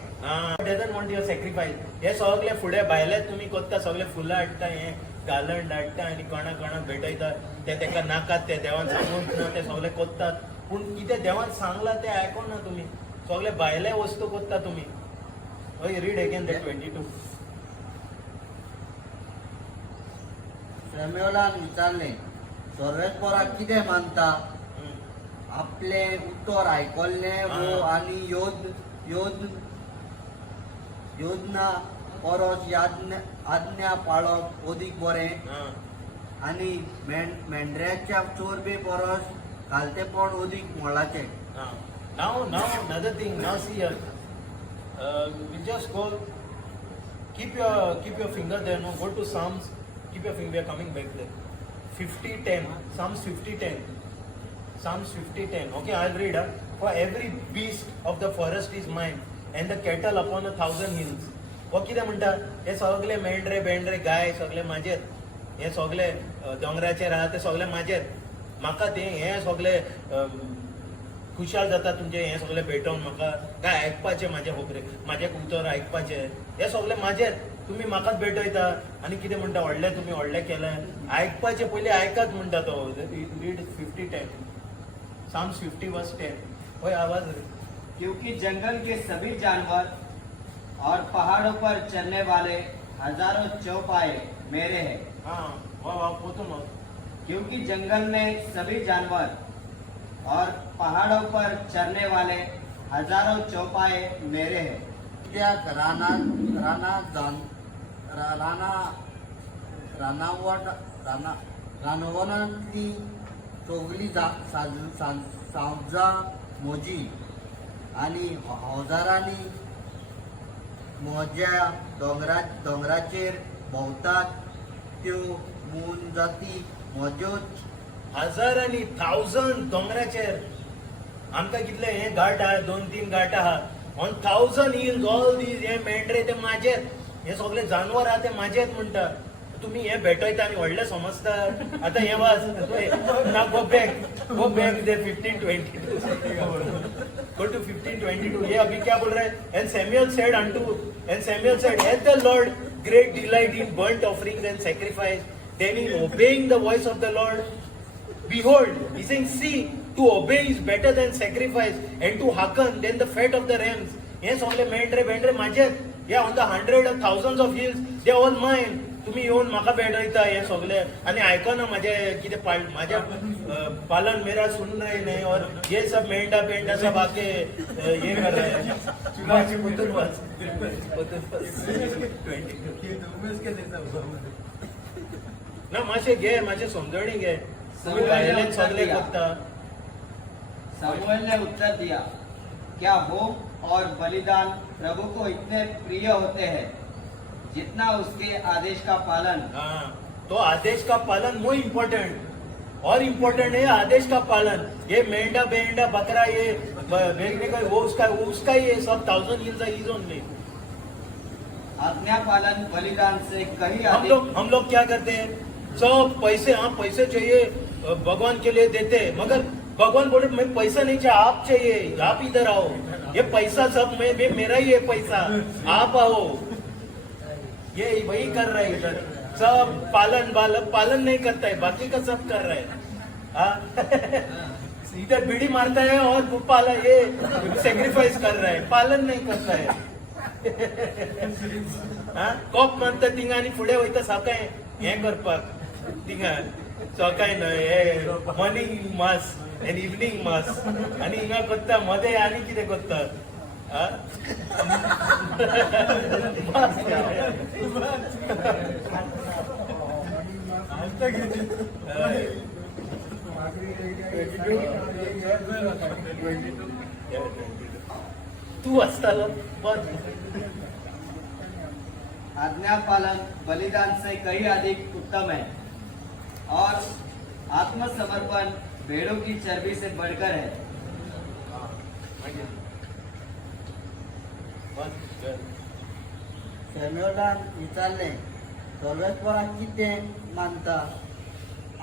Doesn't want your sacrifice. हे सगळे फुडें भायले तुमी कोत्ता, सगळे फुलां हाडटा, हे गालंड हाडटा आनी कोणाक भेटयता, ते तेका नाकात, ते देवान सांगूंक ना, ते सगळे कोत्तात. पूण कितें देवान सांगलां ते आयकोना तुमी, सगळे भायले वस्तू कोत्ता तुमी. Read again the 22. सॅम्युएलान विचारलें, सर्वेस्पराक कितें मानता? आपले उत्तर आयकल्ले वो हा. आनी योजना परस आज्ञा पाळप अदीक बरें हा. आनी मेंढऱ्याच्या चोरबे परस घालतेपण अदीक मोलाचें. Now, another thing. Now see here. We just go. Keep your finger there. No, go to Psalms. Keep your finger. We are coming back there. 50:10. Psalms 50:10. Psalms 50:10. Okay, I'll read. For every beast of the forest is mine, and the cattle upon 1,000 hills. हो कितें म्हणटा? हे सगळे मेंढरे बेंढरे गाय सगळे माझेत. हे सगळे दोंगराचेर आहा ते सगळे माझेत. म्हाका ते हे सगळे खुशाल जाता तुमचे हे सगळे भेटोन म्हाका काय आयकपाचे माझे खोबरे माझे उतर आयकपाचे हे सगळे माझेत. तुम्ही म्हाकाच भेटयता आनी कितें म्हणटा व्हडले तुम्ही व्हडले केले आयकपाचे पयलीं आयकात म्हणटा तो. रीड 50:10. Psalms 50:10. होय आवाज रे. क्योंकि जंगल के सभी जानवर और पहाड़ों पर चलने वाले हजारों चौपाए मेरे हैं. हां वा पोतून क्योंकि जंगल में सभी जानवर और पहाड़ों पर चरने वाले हजारों चौपाए मेरे हैं. कित्याक रानवनांतली सगळी सावजां म्हजी आनी हजारांनी म्हज्या दोंगराचेर भोंवतात त्यो मून जाती म्हज्योच. हजारांनी 1,000 दोंगराचेर आमकां कितले हे घाट आहा 2-3 घाट आहा ऑन 1,000 हिल्स ऑल दीज हे मेंढरे ते माझेत. हे सगळे जानवर आहा ते माझेत म्हणटा. तुम्ही हे भेटयता आनी व्हडले समजता. आता हे वाच ना go back they 15:22. Go to 15:22. ये अभी क्या बोल रहा है? And Samuel said, hath the Lord great delight in burnt offerings and sacrifice, then in obeying the voice of the Lord? Behold, he's saying, see, to obey is better than sacrifice, and to hearken than the fat of the rams. Yes, only मेंढरे माझेत. Yeah, on the 100 or thousands of hills, they are all mine. तुम्ही येऊन म्हाका भेटयता हे सगळे आणि ऐकना माझे कितें माझ्या पालन मेरा सुन रहे नहीं और ये सब मेंढा सब आके ये कर रहे हैं. ना मासे घे माझे समजणी घे. तुम्ही भायले सगळे करता. समूएल ने उत्तर दिया, क्या होम और बलिदान प्रभु को इतने प्रिय होते हैं जितना उसके आदेश का पालन. हाँ, तो आदेश का पालन वो इम्पोर्टेंट और इम्पोर्टेंट है आदेश का पालन. ये मेंढा बकरा ये देखने का वो उसका ही है. सब 1,000 हिल्स इज ओनली. आज्ञा पालन बलिदान से कहीं हम लोग क्या करते हैं? सब पैसे चाहिए भगवान के लिए देते हैं, मगर भगवान बोले मैं पैसा नहीं चाहिए, आप चाहिए, आप इधर आओ. ये पैसा सब मेरा ही है पैसा, आप आओ. ये वही कर रहा है इधर. सब पालन नहीं करता है, बाकी का सब कर रहा है. हाँ? इधर बीड़ी मारता है और ये सेक्रीफाइस कर रहा है, पालन नहीं करता है. हाँ? कॉप म्हणता तिंगा आणि पुढे वयता सकाळी हे करपाक तिंगा सकाळी हे मॉर्निंग मास एंड इवनिंग मास आणि हिंगा करता मध्ये आणि कितें करता. तू असताना आज्ञा पालन बलिदान से कहीं अधिक उत्तम है और आत्मसमर्पण भेड़ों की चर्बी से बढ़कर है. सॅम्युएलान विचारले, सर्वेस्पराक कितें मानता?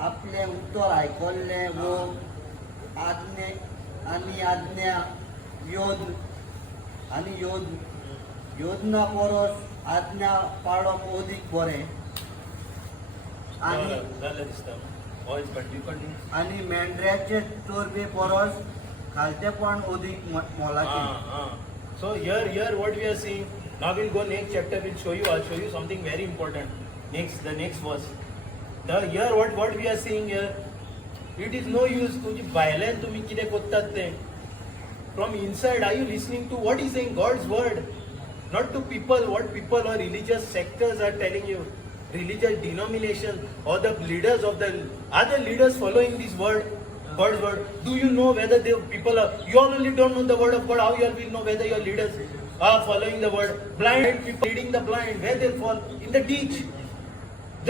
आपले उत्तर आयकल्ले वो आज्ञा योजना परस आज्ञा पाळप अदीक बरें आनी मेंढऱ्याचे चोरबे परस घालतेपण अदीक मोलाचें. So here what we are seeing. Now we'll go next chapter. I'll show you something very important. The next verse. Here what we are seeing here. It is no use तुमची भायल्यान तुम्ही कितें कोत्तात ते from inside are you listening to what is saying God's word not to people what people or religious sectors are telling you, religious denomination or the leaders of the are the leaders following this word, God's word? Do you know whether the people are, you all only don't know the word of God, how you all will know whether your leaders are following the word? Blind people leading the blind, where they'll fall? In the ditch.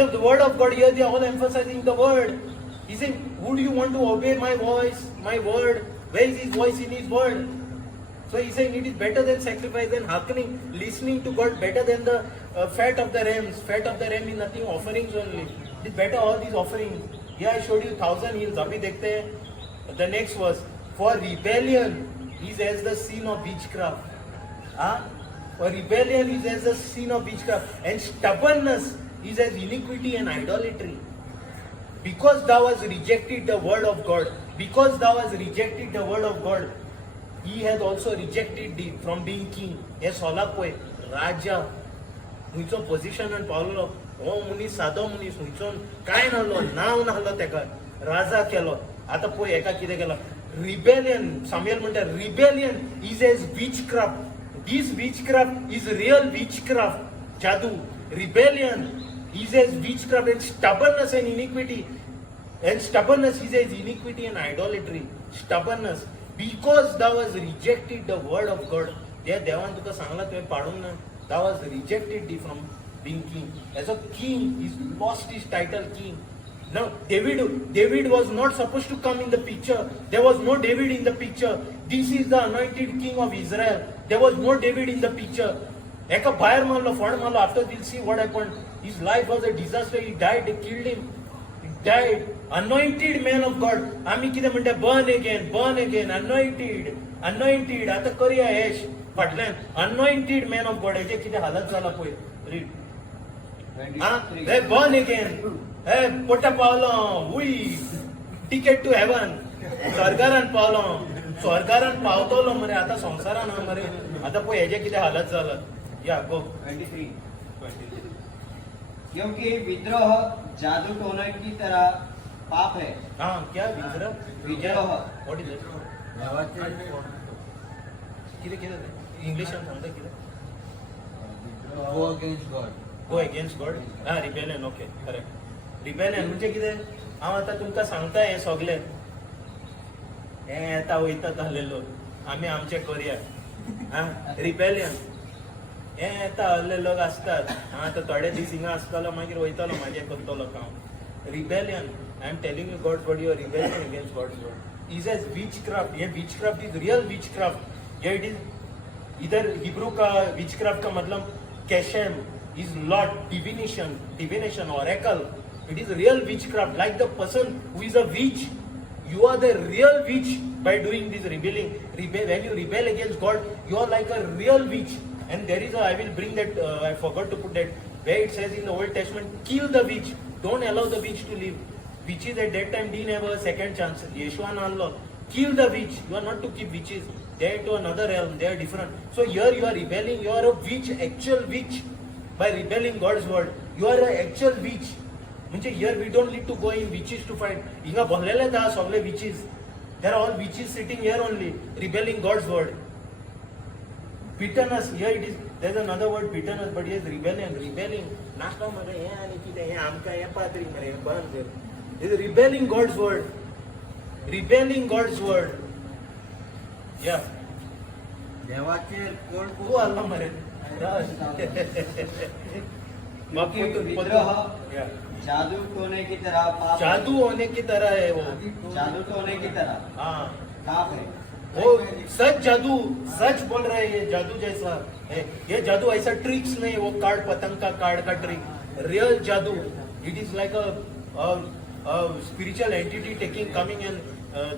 The word of God here, they are all emphasizing the word. He saying, would you want to obey my voice, my word? Where is his voice in his word? So he's saying it is better than sacrifice and hearkening, listening to God, better than the fat of the rams. Fat of the ram is nothing, offerings only. It is better all these offerings. Here I showed you 1,000 hills. Abhi dekhte hain. The next verse. For rebellion is as the sin of witchcraft. For rebellion is as the sin of witchcraft. And stubbornness is as iniquity and idolatry. Because thou hast rejected the word of God. Because thou hast rejected the word of God. He has also rejected thee from being king. हे सोला पळय राजा हुंयचो पोझिशनान पावलो हो मनीस सादो मनीस हुंयचो कांय नाहलो नांव नाहलो तेका राजा केलो आतां पळय हेका कितें केलो रिबेलियन सामुएल म्हणटा rebellion is as witchcraft this witchcraft is real witchcraft जादू rebellion is as witchcraft and stubbornness and iniquity and stubbornness is as iniquity and idolatry. Stubbornness because thou hast rejected the word of God. त्या देवान तुका सांगला तुवें पाडूंक ना. Thou hast rejected thee from being king. As a king, he's lost his title king. Now David was not supposed to come in the picture. There was no David in the picture. This is the anointed king of Israel. There was no David in the picture. एका भायर मारलो fund मारलो. After we'll see what happened. His life was a disaster. He died. They killed him. Died. Anointed man of God. आम्ही कितें म्हणटा born again, anointed. आता करूया हेश फाटल्यान anointed man of God. हेजे कितें हालत जाला पळय. रीड. हे born again. हे पोटा पावलो. उई. Ticket to heaven. स्वर्गारान पावलो. स्वर्गारान पावतलो मरे आता संसारान हा मरे. आता पळय हेजे कितें हालत जाला. या गो 23 क्योंकि विद्रोह जादू टोने की तरह पाप है. हाँ क्या विद्रोह व्हाट इज इट कितें इंग्लिशान सांगता कितें Go against God. गो अगेन्स्ट गॉड हा रिबेलियन ओके करेक्ट रिबेलियन म्हणजे कितें हांव आतां तुमकां सांगता हें सगलें हें येता वयता आहलेलो आमी आमचें करया हा रिबेलियन हें येता आहले लोक आसतात हांव आतां थोडे दीस हिंगा आसतलो मागीर वयतलो म्हाजें करतलो काम rebellion I am telling you God's word you are rebellion against God's word is as witchcraft ये विचक्राफ्ट इज रियल विचक्राफ्ट ये इट इज इधर हिब्रू का विचक्राफ्ट का मतलब कैशेम is lot divination oracle. It is real witchcraft. Like the person who is a witch, you are the real witch by doing this rebelling. When you rebel against God, you are like a real witch. And there is I will bring that. I forgot to put that where it says in the Old Testament, kill the witch. Don't allow the witch to live. Witches at that time didn't have a second chance. Yeshua Allah, kill the witch. You are not to keep witches. They are to another realm. They are different. So here you are rebelling. You are a witch, actual witch. By rebelling God's word, you are an actual witch. म्हणजे here we don't need to go in witches to find. हिंगा भरलेले आहा सगळे witches. There are all witches sitting here only, rebelling God's word. Bitterness, here it is. There's another word, bitterness, but here is rebelling. नाश्ता मरे हे आणि कितें हे आमकां हे पात्री मरे हे बंद कर. It is rebelling God's word. Rebelling God's word. Yeah. देवाचेर कोण तू आला मरे. क्योंकि विद्रोह जादू टोने की तरह पाप है. जादू होने की तरह है वो. जादू टोने की तरह हाँ पाप है. वो सच जादू सच बोल रहे हैं. ये जादू जैसा है. ये जादू ऐसा ट्रिक्स नहीं. वो कार्ड पतंग का कार्ड का ट्रिक रियल जादू. It is like a spiritual entity coming and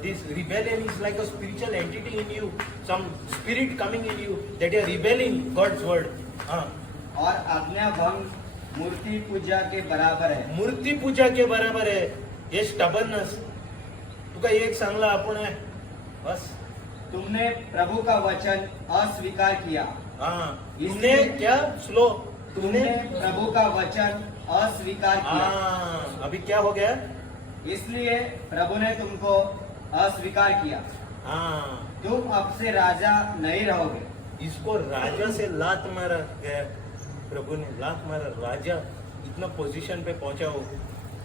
this rebellion is like a spiritual entity in you, some spirit coming in you that you are rebelling God's word. और आज्ञा भंग मूर्ति पूजा के बराबर है. मूर्ति पूजा के बराबर है. ये stubbornness. तुका एक सांगला आपण आहे बस. तुमने प्रभु का वचन अस्वीकार किया. तुमने क्या स्लो तुमने प्रभु का वचन अस्वीकार किया. अभी क्या हो गया. इसलिए प्रभु ने तुमको अस्वीकार किया, हाँ, तुम अब से राजा नहीं रहोगे। इसको राजा से लात मारा गया, प्रभु ने लात मारा। राजा इतना पोजीशन पे पहुंचा हो,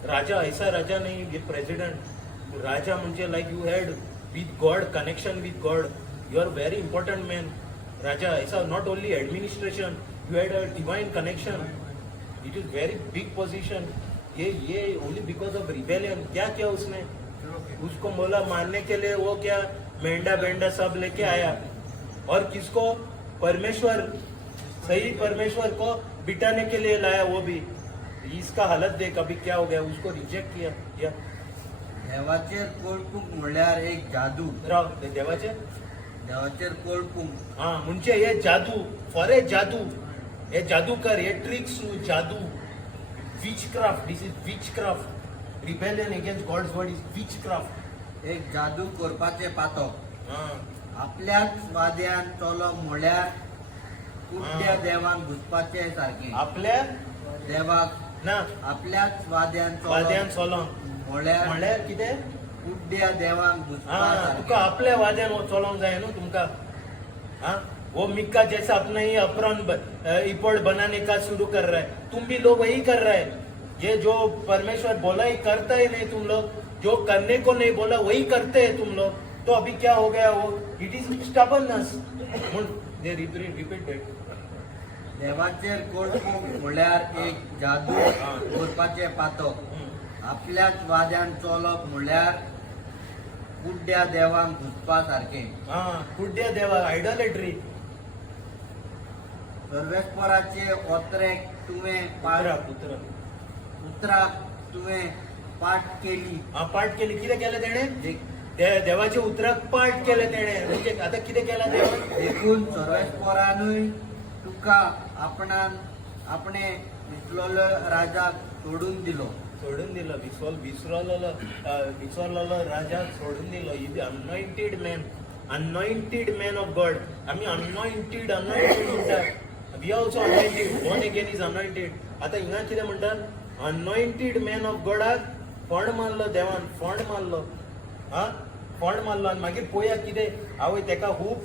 राजा ऐसा राजा नहीं, ये प्रेसिडेंट राजा म्हणजे like you had with God connection with God, you are very important man. राजा ऐसा not only administration, you had a divine connection, it is very big position. ये ओनली बिकॉज ऑफ रिबेलियन। क्या किया उसने? उसको बोला मारने के लिए, वो क्या मेंढा बेंडा सब लेके आया, और किसको? परमेश्वर, सही परमेश्वर को बिठाने के लिए लाया, वो भी। इसका हालत देख अभी क्या हो गया, उसको रिजेक्ट किया। या देवाचेर कोळपूक म्हणल्यार एक जादू. राव देवाचे देवाचेर कोळपूक हा म्हणजे हे जादू, फॉर ए जादू, हे जादूकर, हे ट्रिक्स, जादू, witchcraft, this is witchcraft, rebellion against God's word is witchcraft. एक जादू करपाचे पातो. हा आपल्याच वाद्यान चलो म्हळ्यार कुड्ड्या हा. देवाक घुसपाचे सारखे. आपल्या देवाक ना आपल्याच वाद्यान वाद्यान चलोंक म्हळ्यार म्हणल्यार कितें? कुड्ड्या देवाक घुसपा हाँ, सारखे. तुका आपल्या वाद्यान चलोंक जाय न्हू तुमका। हाँ, वो मिक्का जैसा अपना ही अपरान इपड़ बनाने का शुरू कर रहा है, तुम भी लोग वही कर रहे हैं। ये जो परमेश्वर बोला ही करता ही नहीं तुम लोग, जो करने को नहीं बोला वही करते हैं तुम लोग। तो अभी क्या हो गया? वो it is stubbornness. Repeat it. देवाचेर कोळपूक म्हळ्यार एक जादू करपाचे पातो. आपल्याच वाद्यान चलप म्हळ्यार कुड्ड्या देवाक घुसपा सारखे. हाँ, कुड्या देवा, आयडॉलेट्री। सर्वेस्पराचे ओत्रेक तुवें पुत्रा पुत्र उतराक तुवें पाठ केली. हाँ, पाठ केली. कितें केलें तेणे? देख- देवाच्या उतराक पाठ केले तेणे. म्हणजे आता कितें केला देवान? देखून सर्वेस्परानूय तुका आपणान आपणे विसरलेलो राजाक सोडून दिलो. सोडून दिलं, विसरलेलो राजा सोडून दिलो. Is anointed man of God. आम्ही अनॉइंटेड म्हणतात. We are also anointed, born again is anointed. आता हिंगा कितें म्हणतात? अनॉइंटेड मॅन ऑफ गॉडाक फोंड मारलो देवान, फोंड मारलो. हा, फोंड मारलो. आनी मागीर पळया कितें आवय तेका खूब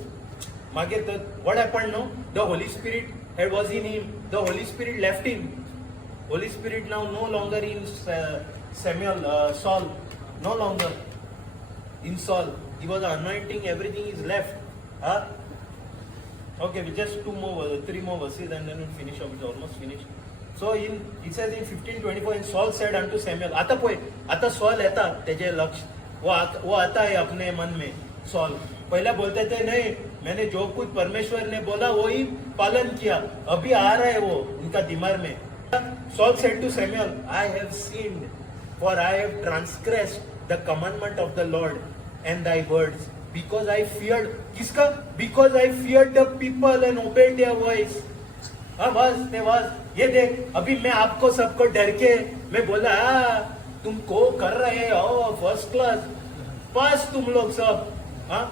मागीर what happen no, the Holy Spirit had was in him, the Holy Spirit left him. Holy Spirit now no longer in Saul, no longer in Saul. He was anointing, everything is left. Huh? Okay, we just three more verses and then we'll finish up. It's almost finished. So it says in 15:24, and Saul said unto Samuel. आता Saul येता तेजे लक्ष, वो आता है अपने मन में. Saul पहले बोलते थे नहीं, मैंने जो कुछ परमेश्वर ने बोला वही पालन किया. अभी आ रहा है वो उनका दिमाग में. Saul said to Samuel, I have sinned, for I have transgressed the commandment of the Lord and thy words, because I feared, किसका? Because I feared the people and obeyed their voice. हाँ बस ये देख, अभी मैं आपको सबको डर के मैं बोला तुमको कर रहे हो फर्स्ट क्लास पास तुम लोग सब. हाँ,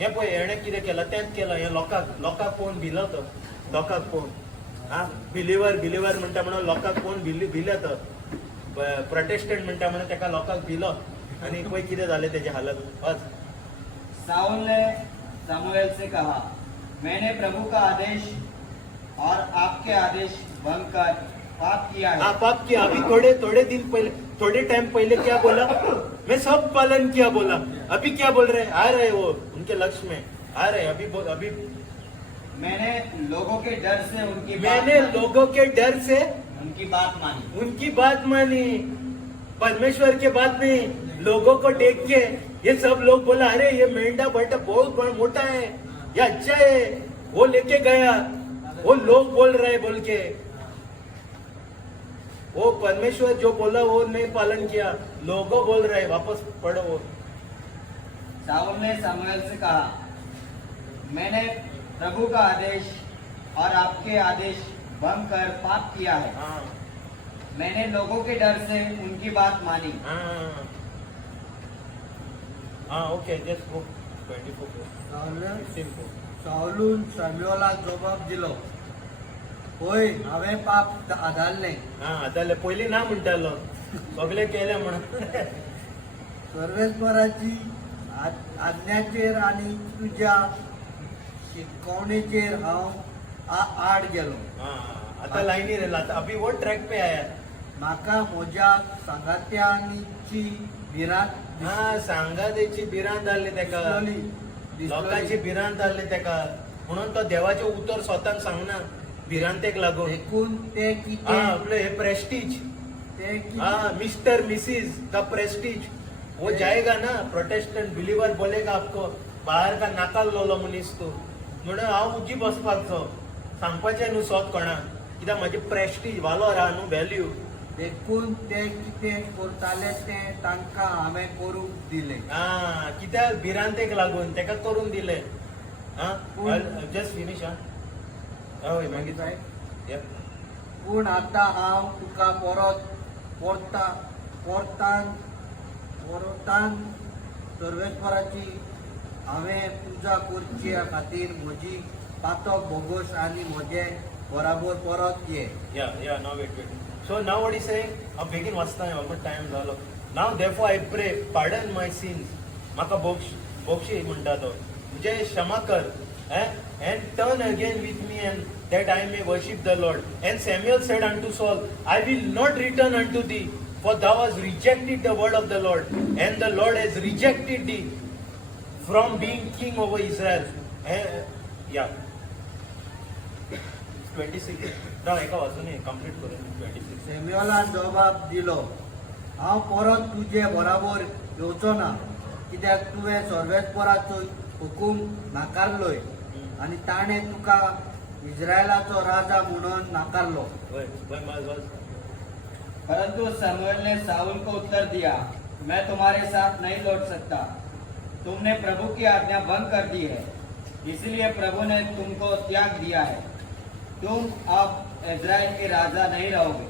हे पळय हेणे कितें केलं तेंच केलं. हे लोकांक पळोवन भिलो तो, लोकांक पळोवन. हा, बिलिव्हर म्हणटा म्हणून लोकांक कोण भिलेत. प्रोटेस्टंट म्हणटा म्हणून तेका लोकांक भिलो. आणि पळय कितें जालें तेजी हालत. बस. साउल ने सामुएल से कहा, मैंने प्रभु का आदेश और आपके आदेश भंग कर पाप किया है. हाँ, पाप किया. अभी थोड़े टाइम पहले क्या बोला? मैं सब पालन किया बोला. अभी क्या बोल रहे? आ रहे वो उनके लक्ष्य में आ रहे. अभी मैंने लोगों के डर से उनकी बात मानी. परमेश्वर के बात नहीं, लोगों को देख के ये सब लोग बोला अरे ये मेंढा बटा बहुत बड़ा मोटा है, ये अच्छा है, वो लेके गया. वो लोग बोल रहे बोल के, वो परमेश्वर जो बोला वो नहीं पालन किया. लोगों बोल रहे. वापस पढ़ो वो. साउल ने सामुएल से कहा, मैंने प्रभु का आदेश और आपके आदेश भंग कर पाप किया है. हाँ मैंने लोगों के डर से उनकी बात मानी. हाँ, ओके, जस्ट गो 24. साऊलून सॅम्युएलाक जबाब दिलो, होय हांवें पाप आदारलें. हा, आता पयलीं ना म्हणटालो, सगळे केले म्हणून. सर्वेस्पराची आज्ञाचेर आणि तुझ्या शिकवणेचेर हांव आड गेलो. आता लाईनी रेला आता अभी वो ट्रॅक पे आया. म्हाका म्हज्या सांगात्यांची भिरांत हा सांगादेची भिरांत जाल्ली तेका, दिसलोली. लोकांची भिरांत जाल्ली तेका, म्हणून तो देवाचे उतर स्वताक सांगना भिरांतेक लागून. देखून ते हा कितें आपले हे प्रेस्टीज, ते कितें हाँ मिस्टर मिसिस का प्रेस्टीज वो जाएगा ना. प्रोटेस्टंट बिलीवर बोलेगा आपको बाहेर का नाकाल लोलो मनीस तू, म्हणून हांव उजी बसपाचो सांगपाचें न्हू सोत कोणाक, कित्याक म्हाजी प्रेस्टीज वालोर आहा न्हू व्हॅल्यू. देखून ते कितें करताले तें तांकां हांवें करूंक दिलें. हा कित्याक भिरांतेक लागून तेका करून दिले. हा जस्ट फिनिश. हा हय मागीर जाय. Yep. पूण आतां हांव तुका परतान सर्वेस्पराची हांवें पुजा करचे खातीर म्हजी पातक बोगोस आनी म्हजे बराबर परत ये. Yeah, now wait. So now what he's saying, अब बेगीन वाचता हांव, ऑलमोस्ट टाइम जालो. Now therefore I pray, pardon my sins. म्हाका बोगशी म्हणटा तो, म्हणजे क्षमा कर, and turn again with me and that I may worship the Lord. And Samuel said unto Saul, I will not return unto thee, for thou hast rejected the word of the Lord, and the Lord has rejected thee from being king over Israel. Yeah. 26. ना एका वाचून complete करून 26. सॅम्युएलान जबाब दिलो, हांव परत तुजे बराबर येवचो ना, कित्याक तुवें सर्वेस्पराचो हुकूम नाकारलोय आनी ताणें तुका इस्रायलाचो राजा म्हणून नाकारलो. परंतु समूएल ने साउल को उत्तर दिया, मैं तुम्हारे साथ नहीं लौट सकता, तुमने प्रभु की आज्ञा भंग कर दी है, इसलिए प्रभु ने तुमको त्याग दिया है, तुम अब इज़राइल के राजा नहीं रहोगे.